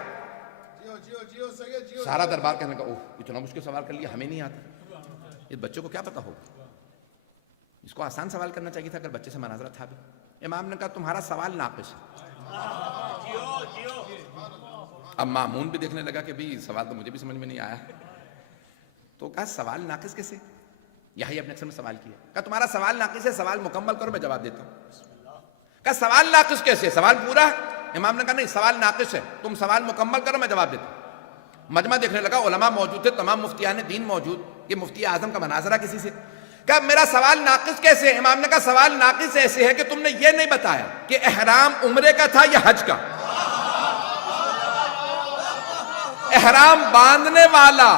سارا دربار کہنے کا اوہ اتنا مشکل سوال کر لیا، ہمیں نہیں آتا. اس بچوں کو کیا پتا ہوگا؟ اس کو آسان سوال کرنا چاہیے تھا اگر بچے سے مناظرہ تھا بھی. امام نے کہا تمہارا سوال ناقص ہے. اب مامون بھی دیکھنے لگا کہ بھی سوال تو مجھے بھی سمجھ میں نہیں آیا. تو کہا سوال ناقص کیسے؟ یحییٰ ابن اقسم نے سوال کیا. کہا تمہارا سوال ناقص ہے، سوال مکمل کرو میں جواب دیتا ہوں. کہا سوال ناقص کیسے؟ سوال پورا ہے. امام نے کہا نہیں سوال ناقص ہے، تم سوال مکمل کرو میں جواب دیتا ہوں. مجمع دیکھنے لگا، علماء موجود تھے، تمام مفتیان دین موجود. یہ مفتی اعظم کا مناظرہ کسی سے. کہا میرا سوال ناقص کیسے؟ امام نے کہا سوال ناقص ایسے ہے کہ تم نے یہ نہیں بتایا کہ احرام عمرے کا تھا یا حج کا. احرام باندھنے والا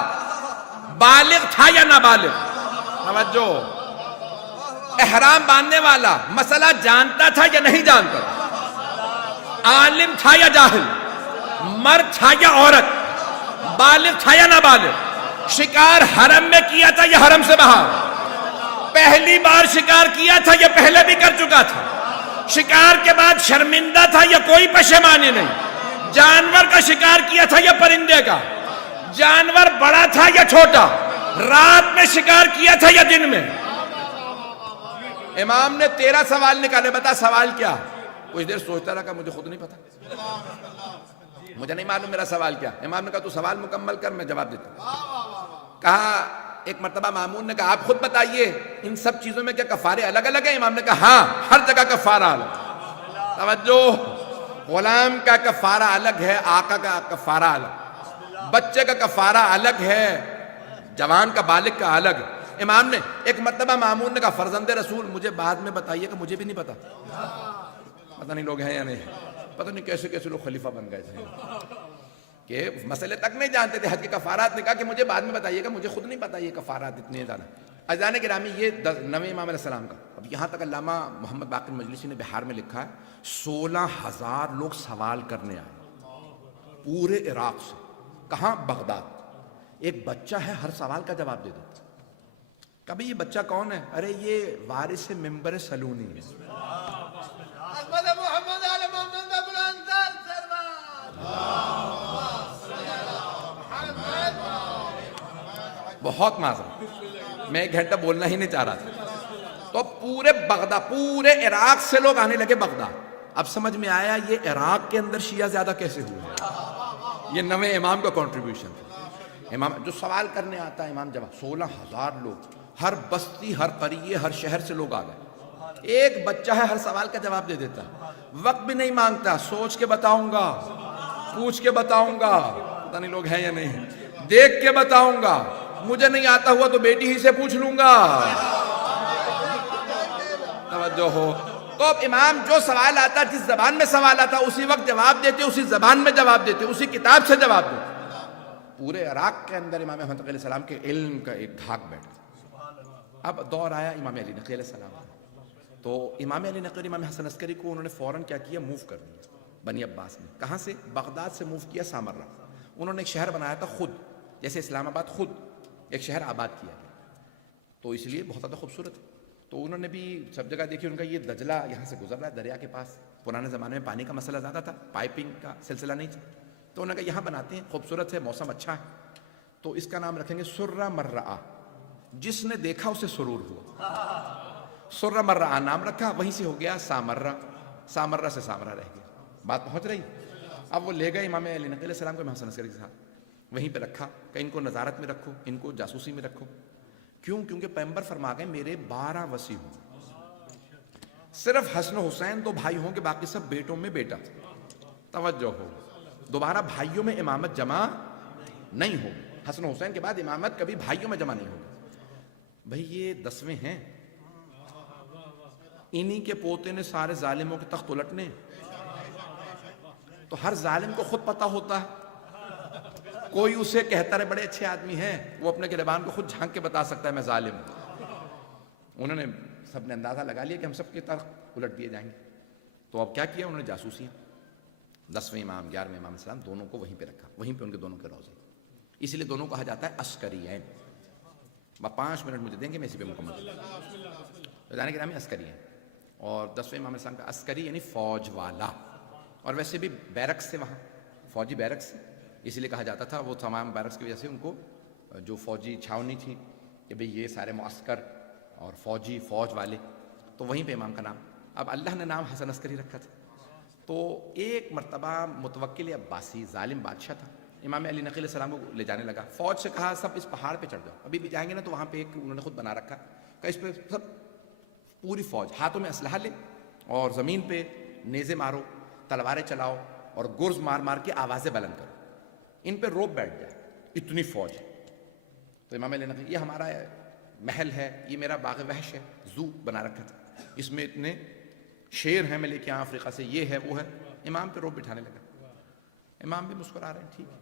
بالغ تھا یا نابالغ؟ توجہ، احرام باندھنے والا مسئلہ جانتا تھا یا نہیں جانتا؟ عالم تھا یا جاہل؟ مرد تھا یا عورت؟ بالغ تھا یا نابالغ؟ شکار حرم میں کیا تھا یا حرم سے باہر؟ پہلی بار شکار کیا تھا یا پہلے بھی کر چکا تھا؟ شکار کے بعد شرمندہ تھا یا کوئی پشیمانی نہیں؟ جانور کا شکار کیا تھا یا پرندے کا؟ جانور بڑا تھا یا چھوٹا؟ رات میں شکار کیا تھا یا دن میں؟ امام نے 13 سوال نکالے. بتا سوال کیا؟ کچھ دیر سوچتا رہا کہ مجھے خود نہیں پتا, مجھے نہیں معلوم میرا سوال کیا. امام نے کہا تو سوال مکمل کر, میں جواب دیتا ہوں. کہا ایک مرتبہ مامون نے کہا آپ خود بتائیے ان سب چیزوں میں کیا کفارے الگ الگ ہیں؟ امام نے کہا ہاں, ہر جگہ کفارہ الگ. توجہ, غلام کا کفارہ الگ ہے, آقا کا کفارہ الگ, بچے کا کفارہ الگ ہے, جوان کا بالغ کا الگ. امام نے ایک مرتبہ مامون نے کہا فرزند رسول مجھے بعد میں بتائیے کہ مجھے بھی نہیں پتا. پتہ نہیں لوگ ہیں یا نہیں, پتہ نہیں کیسے کیسے لوگ خلیفہ بن گئے تھے کہ مسئلے تک نہیں جانتے تھے. حج کے کفارات نے کہا کہ مجھے بعد میں بتائیے گا, مجھے خود نہیں پتا یہ کفارات اتنے زیادہ. اذان گرامی یہ 9ویں امام علیہ السلام کا. اب یہاں تک علامہ محمد باقر مجلسی نے بہار میں لکھا ہے 16,000 لوگ سوال کرنے آئے پورے عراق سے. کہاں؟ بغداد. ایک بچہ ہے ہر سوال کا جواب دے دیتا. کبھی یہ بچہ کون ہے؟ ارے یہ وارث ممبر سلونی ہے. احمد محمد علی محمد بلند سرور. بہت معذرت, میں 1 گھنٹہ بولنا ہی نہیں چاہ رہا تھا. تو پورے بغداد, پورے عراق سے لوگ آنے لگے بغداد. اب سمجھ میں آیا یہ عراق کے اندر شیعہ زیادہ کیسے ہوئے. یہ 9ویں امام کا کنٹریبیوشن تھا. امام جو سوال کرنے آتا ہے امام جواب. 16,000 لوگ, ہر بستی, ہر قریے, ہر شہر سے لوگ آ گئے. ایک بچہ ہے ہر سوال کا جواب دے دیتا, وقت بھی نہیں مانگتا, سوچ کے بتاؤں گا, پوچھ کے بتاؤں گا, پتہ نہیں لوگ ہیں یا نہیں, دیکھ کے بتاؤں گا, مجھے نہیں آتا ہوا تو بیٹی ہی سے پوچھ لوں گا. توجہ ہو. تو اب امام جو سوال آتا, جس زبان میں سوال آتا اسی وقت جواب دیتے, اسی زبان میں جواب دیتے, اسی کتاب سے جواب دیتے. پورے عراق کے اندر امام احمد علیہ السلام کے علم کا ایک دھاک بیٹھا. اب دور آیا امام علی نقی علیہ السلام. تو امام علی نقی, امام حسن عسکری کو انہوں نے فوراً کیا کیا, موو کر دیا بنی عباس میں. کہاں سے؟ بغداد سے موو کیا سامرہ. انہوں نے ایک شہر بنایا تھا خود, جیسے اسلام آباد خود ایک شہر آباد کیا گیا, تو اس لیے بہت زیادہ خوبصورت. تو انہوں نے بھی سب جگہ دیکھی, ان کا یہ دجلہ یہاں سے گزر رہا ہے دریا کے پاس. پرانے زمانے میں پانی کا مسئلہ زیادہ تھا, پائپنگ کا سلسلہ نہیں تھا, تو انہوں نے کہا یہاں بناتے ہیں, خوبصورت ہے, موسم اچھا ہے, تو اس کا نام رکھیں گے سرہ مرعا. جس نے دیکھا اسے سرور ہوا. سرہ مرعا نام رکھا, وہیں سے ہو گیا سامرہ, سامرہ سے سامرہ رہ گیا. بات پہنچ رہی. اب وہ لے گئے امام علی نقی علیہ السلام کو امام حسن عسکری کے ساتھ, وہیں پہ رکھا کہ ان کو نظارت میں رکھو, ان کو جاسوسی میں رکھو. کیوں؟ کیونکہ پیغمبر فرما گئے میرے 12 وصی ہوں, صرف حسن و حسین 2 بھائی ہوں گے, باقی سب بیٹوں میں بیٹا. توجہ ہو, دوبارہ بھائیوں میں امامت جمع نہیں ہو. حسن و حسین کے بعد امامت کبھی بھائیوں میں جمع نہیں ہوگی. بھئی یہ 10ویں ہیں, انہی کے پوتے نے سارے ظالموں کے تخت الٹنے. تو ہر ظالم کو خود پتا ہوتا ہے, کوئی اسے کہتا رہے بڑے اچھے آدمی ہیں, وہ اپنے گریبان کو خود جھانک کے بتا سکتا ہے میں ظالم ہوں. انہوں نے سب نے اندازہ لگا لیا کہ ہم سب کے تخت الٹ دیے جائیں گے. تو اب کیا کیا انہوں نے؟ جاسوسی. 10ویں امام 11ویں امام السلام دونوں کو وہیں پہ رکھا, وہیں پہ ان کے دونوں کے روضے. اس لیے دونوں کہا جاتا ہے عسکریین. 5 منٹ مجھے دیں گے, میں اسی پہ مکمل جانے کے نام ہے عسکری ہیں. اور 10ویں امام السلام کا عسکری یعنی فوج والا, اور ویسے بھی بیرکس سے, وہاں فوجی بیرکس, اس لیے کہا جاتا تھا وہ تمام بیرکس کی وجہ سے ان کو جو فوجی چھاونی تھی کہ بھئی یہ سارے معسکر اور فوجی, فوج والے, تو وہیں پہ امام کا نام. اب اللہ نے نام حسن عسکری رکھا تھا. تو ایک مرتبہ متوکل عباسی ظالم بادشاہ تھا, امام علی نقی علیہ السلام کو لے جانے لگا. فوج سے کہا سب اس پہاڑ پہ چڑھ جاؤ, ابھی بھی جائیں گے نا تو وہاں پہ ایک انہوں نے خود بنا رکھا کہ اس پہ سب پوری فوج ہاتھوں میں اسلحہ لے اور زمین پہ نیزے مارو, تلواریں چلاؤ اور گرز مار مار کے آوازیں بلند کرو, ان پہ روب بیٹھ جائے, اتنی فوج ہے. تو امام علی نقی, یہ ہمارا محل ہے, یہ میرا باغ وحش ہے, زو بنا رکھا تھا, اس میں اتنے شیر ہیں, میں لے کے آیا افریقہ سے, یہ ہے وہ ہے. امام پہ روب بٹھانے لگا. امام بھی مسکرا رہے ہیں, ٹھیک ہے.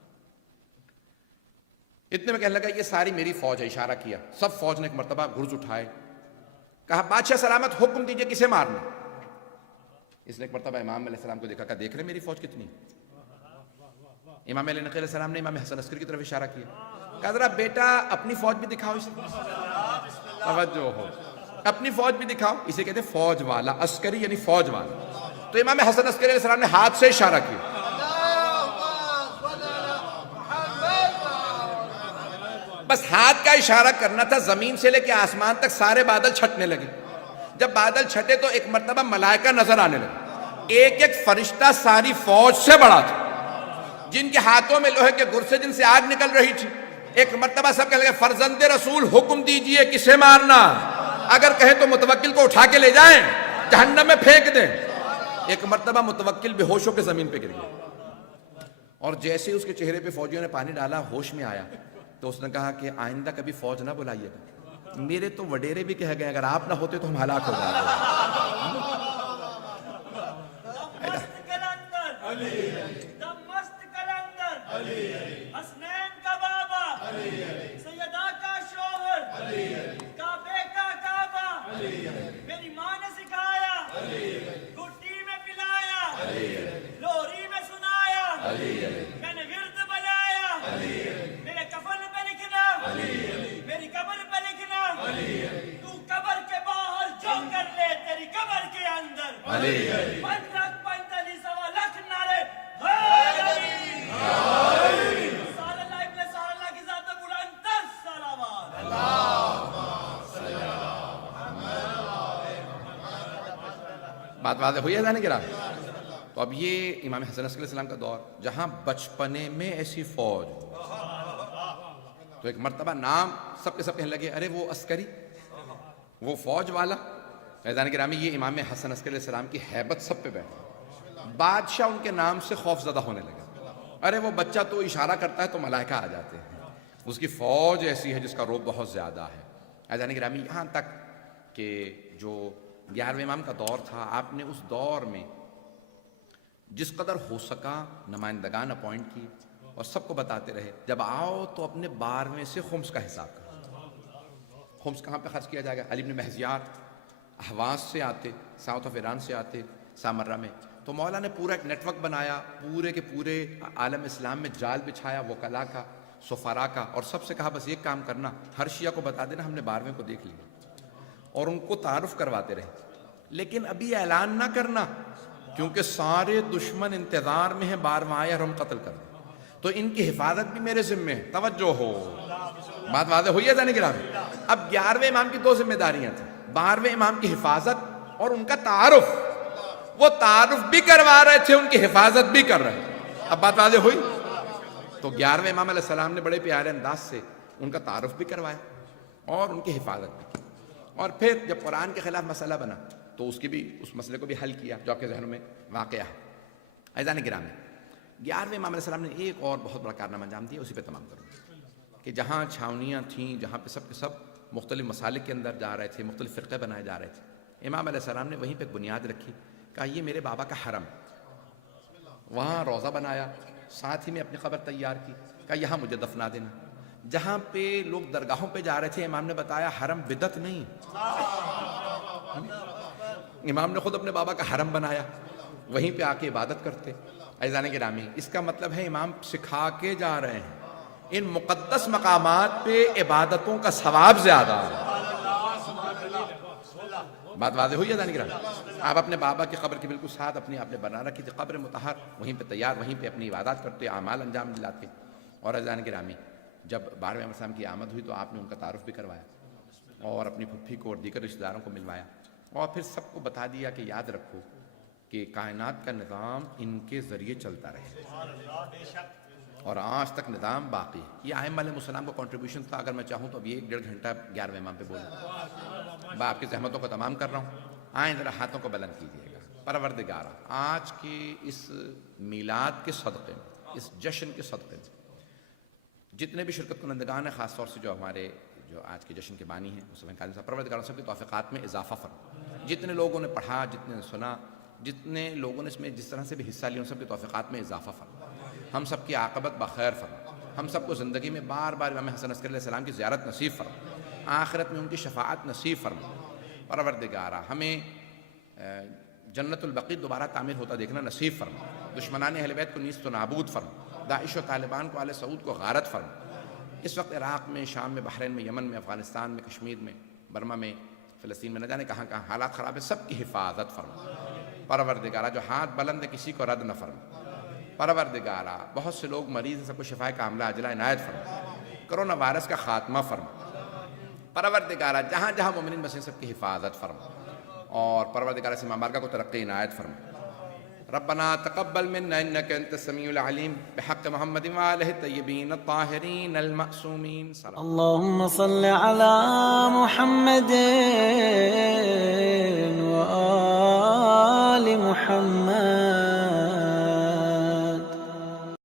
اتنے میں کہنے لگا یہ ساری میری فوج ہے, اشارہ کیا. سب فوج نے ایک مرتبہ گرز اٹھائے, کہا بادشاہ سلامت, حکم دیجئے کسے مارنا. اس نے ایک مرتبہ امام علیہ السلام کو دیکھا, کہا دیکھ رہے میری فوج کتنی. امام علیہ نقی علیہ السلام نے امام حسن عسکری کی طرف اشارہ کیا, کہا ذرا بیٹا اپنی فوج بھی دکھاؤ اسے. توجہ ہو, اپنی فوج بھی دکھاؤ. اسے کہتے ہیں فوج والا, عسکری یعنی فوج والا. تو امام حسن عسکری علیہ السلام نے ہاتھ سے اشارہ کیا. بس ہاتھ کا اشارہ کرنا تھا، زمین سے لے کے آسمان تک سارے بادل چھٹنے لگے. جب بادل چھٹے تو ایک مرتبہ ملائکہ نظر آنے لگے، ایک ایک فرشتہ ساری فوج سے بڑا تھا، جن کے ہاتھوں میں لوہے کے گرسے، جن سے آگ نکل رہی تھی. ایک مرتبہ سب کہنے لگے فرزند رسول حکم دیجئے کسے مارنا، اگر کہیں تو متوکل کو اٹھا کے لے جائیں جہنم میں پھینک دیں. ایک مرتبہ متوکل بے ہوش ہو کے زمین پہ گر گیا، اور جیسے ہی اس کے چہرے پہ فوجیوں نے پانی ڈالا ہوش میں آیا تو اس نے کہا کہ آئندہ کبھی فوج نہ بلائیے گا، میرے تو وڈیرے بھی کہہ گئے اگر آپ نہ ہوتے تو ہم ہلاک ہو جاتے. حسنین کا بابا، سیدہ کا شوہر، کعبے کا کعبہ، میری ماں نے سکھایا، گھٹی میں پلایا، لوری میں سنایا، میں نے ورد بنایا، میرے کفن پہ لکھنا، میری قبر پہ لکھنا، تو قبر کے باہر جو کر لے تیری قبر کے اندر. 5,45 لاکھ نعرے بات واضح ہوئی ہے ذہن گرام. تو اب یہ امام حسن عسکری علیہ السلام کا دور جہاں بچپنے میں ایسی فوج، تو ایک مرتبہ نام سب کے سب کہنے لگے ارے وہ عسکری، وہ فوج والا. ذہن گرامی یہ امام حسن عسکری علیہ السلام کی ہیبت سب پہ بیٹھا. بادشاہ ان کے نام سے خوف زدہ ہونے لگا، ارے وہ بچہ تو اشارہ کرتا ہے تو ملائکہ آ جاتے ہیں، اس کی فوج ایسی ہے جس کا رعب بہت زیادہ ہے. ذہن گرامی یہاں تک کہ جو 11ویں امام کا دور تھا، آپ نے اس دور میں جس قدر ہو سکا نمائندگان اپوائنٹ کی اور سب کو بتاتے رہے جب آؤ تو اپنے 12ویں سے خمس کا حساب کرو. خمس کہاں پہ خرچ کیا جائے گا؟ علی بن مہزیار احواز سے آتے، ساؤتھ آف ایران سے آتے سامرہ میں، تو مولا نے پورا ایک نیٹ ورک بنایا، پورے کے پورے عالم اسلام میں جال بچھایا، وکلا کا، سفراء کا، اور سب سے کہا بس ایک کام کرنا، ہر شیعہ کو بتا دینا ہم نے 12ویں کو دیکھ لیا، اور ان کو تعارف کرواتے رہے. لیکن ابھی اعلان نہ کرنا کیونکہ سارے دشمن انتظار میں ہیں 12واں آئے اور ہم قتل کر دیں، تو ان کی حفاظت بھی میرے ذمہ ہے. توجہ ہو، بات واضح ہوئی ہے ذہن گرامی. اب 11ویں امام کی 2 ذمہ داریاں تھیں، 12ویں امام کی حفاظت اور ان کا تعارف. وہ تعارف بھی کروا رہے تھے، ان کی حفاظت بھی کر رہے تھے. اب بات واضح ہوئی. تو 11ویں امام علیہ السلام نے بڑے پیارے انداز سے ان کا تعارف بھی کروایا اور ان کی حفاظت بھی کی. اور پھر جب قرآن کے خلاف مسئلہ بنا تو اس مسئلے کو بھی حل کیا جو آپ کے ذہنوں میں واقعہ ہے. عزیزان گرامی، 11ویں امام علیہ السلام نے ایک اور بہت بڑا کارنامہ انجام دیا، اسی پہ تمام کروں کہ جہاں چھاونیاں تھیں، جہاں پہ سب کے سب مختلف مسالک کے اندر جا رہے تھے، مختلف فرقے بنائے جا رہے تھے، امام علیہ السلام نے وہیں پہ ایک بنیاد رکھی، کہا یہ میرے بابا کا حرم، وہاں روضہ بنایا، ساتھ ہی میں اپنی قبر تیار کی، کہا یہاں مجھے دفنا دینا. جہاں پہ لوگ درگاہوں پہ جا رہے تھے امام نے بتایا حرم بدعت نہیں، امام نے خود اپنے بابا کا حرم بنایا، وہیں پہ آ کے عبادت کرتے. عزیزان گرامی، اس کا مطلب ہے امام سکھا کے جا رہے ہیں ان مقدس مقامات پہ عبادتوں کا ثواب زیادہ ہے. بات واضح ہوئی ہے عزیزان گرامی. آپ اپنے بابا کی قبر کے بالکل ساتھ اپنی آپ نے بنا رکھی تھی قبر مطہر، وہیں پہ تیار، وہیں پہ اپنی عبادات کرتے، اعمال انجام دلاتے. اور عزیزان گرامی، جب 12ویں امام صاحب کی آمد ہوئی تو آپ نے ان کا تعارف بھی کروایا اور اپنی پھپھی کو اور دیگر رشتہ داروں کو ملوایا، اور پھر سب کو بتا دیا کہ یاد رکھو کہ کائنات کا نظام ان کے ذریعے چلتا رہے اور آج تک نظام باقی ہے. یہ ائمہ علیہ السلام کا کنٹریبیوشن تھا. اگر میں چاہوں تو اب یہ 1.5 گھنٹہ 11ویں امام پہ بولوں. میں آپ کی زحمتوں کو تمام کر رہا ہوں. آئیں ذرا ہاتھوں کو بلند کیجیے گا. پروردگارہ، آج کے اس میلاد کے صدقے میں، اس جشن کے صدقے میں جتنے بھی شرکت کنندگان ہیں، خاص طور سے جو ہمارے آج کے جشن کے بانی ہیں مسلم قاضی صاحب، پروردگار سب کے توفیقات میں اضافہ فرما. جتنے لوگوں نے پڑھا، جتنے نے سنا، جتنے لوگوں نے اس میں جس طرح سے بھی حصہ لیا، ان سب کے توفیقات میں اضافہ فرما. ہم سب کی عاقبت بخیر فرما. ہم سب کو زندگی میں بار بار امام حسن عسکری علیہ السلام کی زیارت نصیب فرما. آخرت میں ان کی شفاعت نصیب فرما. پروردگارہ ہمیں جنت البقیع دوبارہ تعمیر ہوتا دیکھنا نصیب فرما. دشمنان اہل بیت کو نیست و نابود فرما. داعش و طالبان کو آل سعود کو غارت فرما. اس وقت عراق میں، شام میں، بحرین میں، یمن میں، افغانستان میں، کشمیر میں، برما میں، فلسطین میں، نہ جانے کہاں کہاں حالات خراب ہے، سب کی حفاظت فرما. پروردگارہ جو ہاتھ بلند ہے کسی کو رد نہ فرما. پروردگارہ بہت سے لوگ مریض ہیں، سب کو شفائے کاملہ عاجلہ عنایت فرما. کرونا وائرس کا خاتمہ فرما. پروردگارہ جہاں جہاں مومنین بسیں سب کی حفاظت فرما, اور پروردگارہ سے مبارکہ کو ترقی عنایت فرما. ربنا تقبل منا انك انت السميع العليم بحق محمد وآله الطيبين الطاهرين المعصومين. اللهم صل على محمد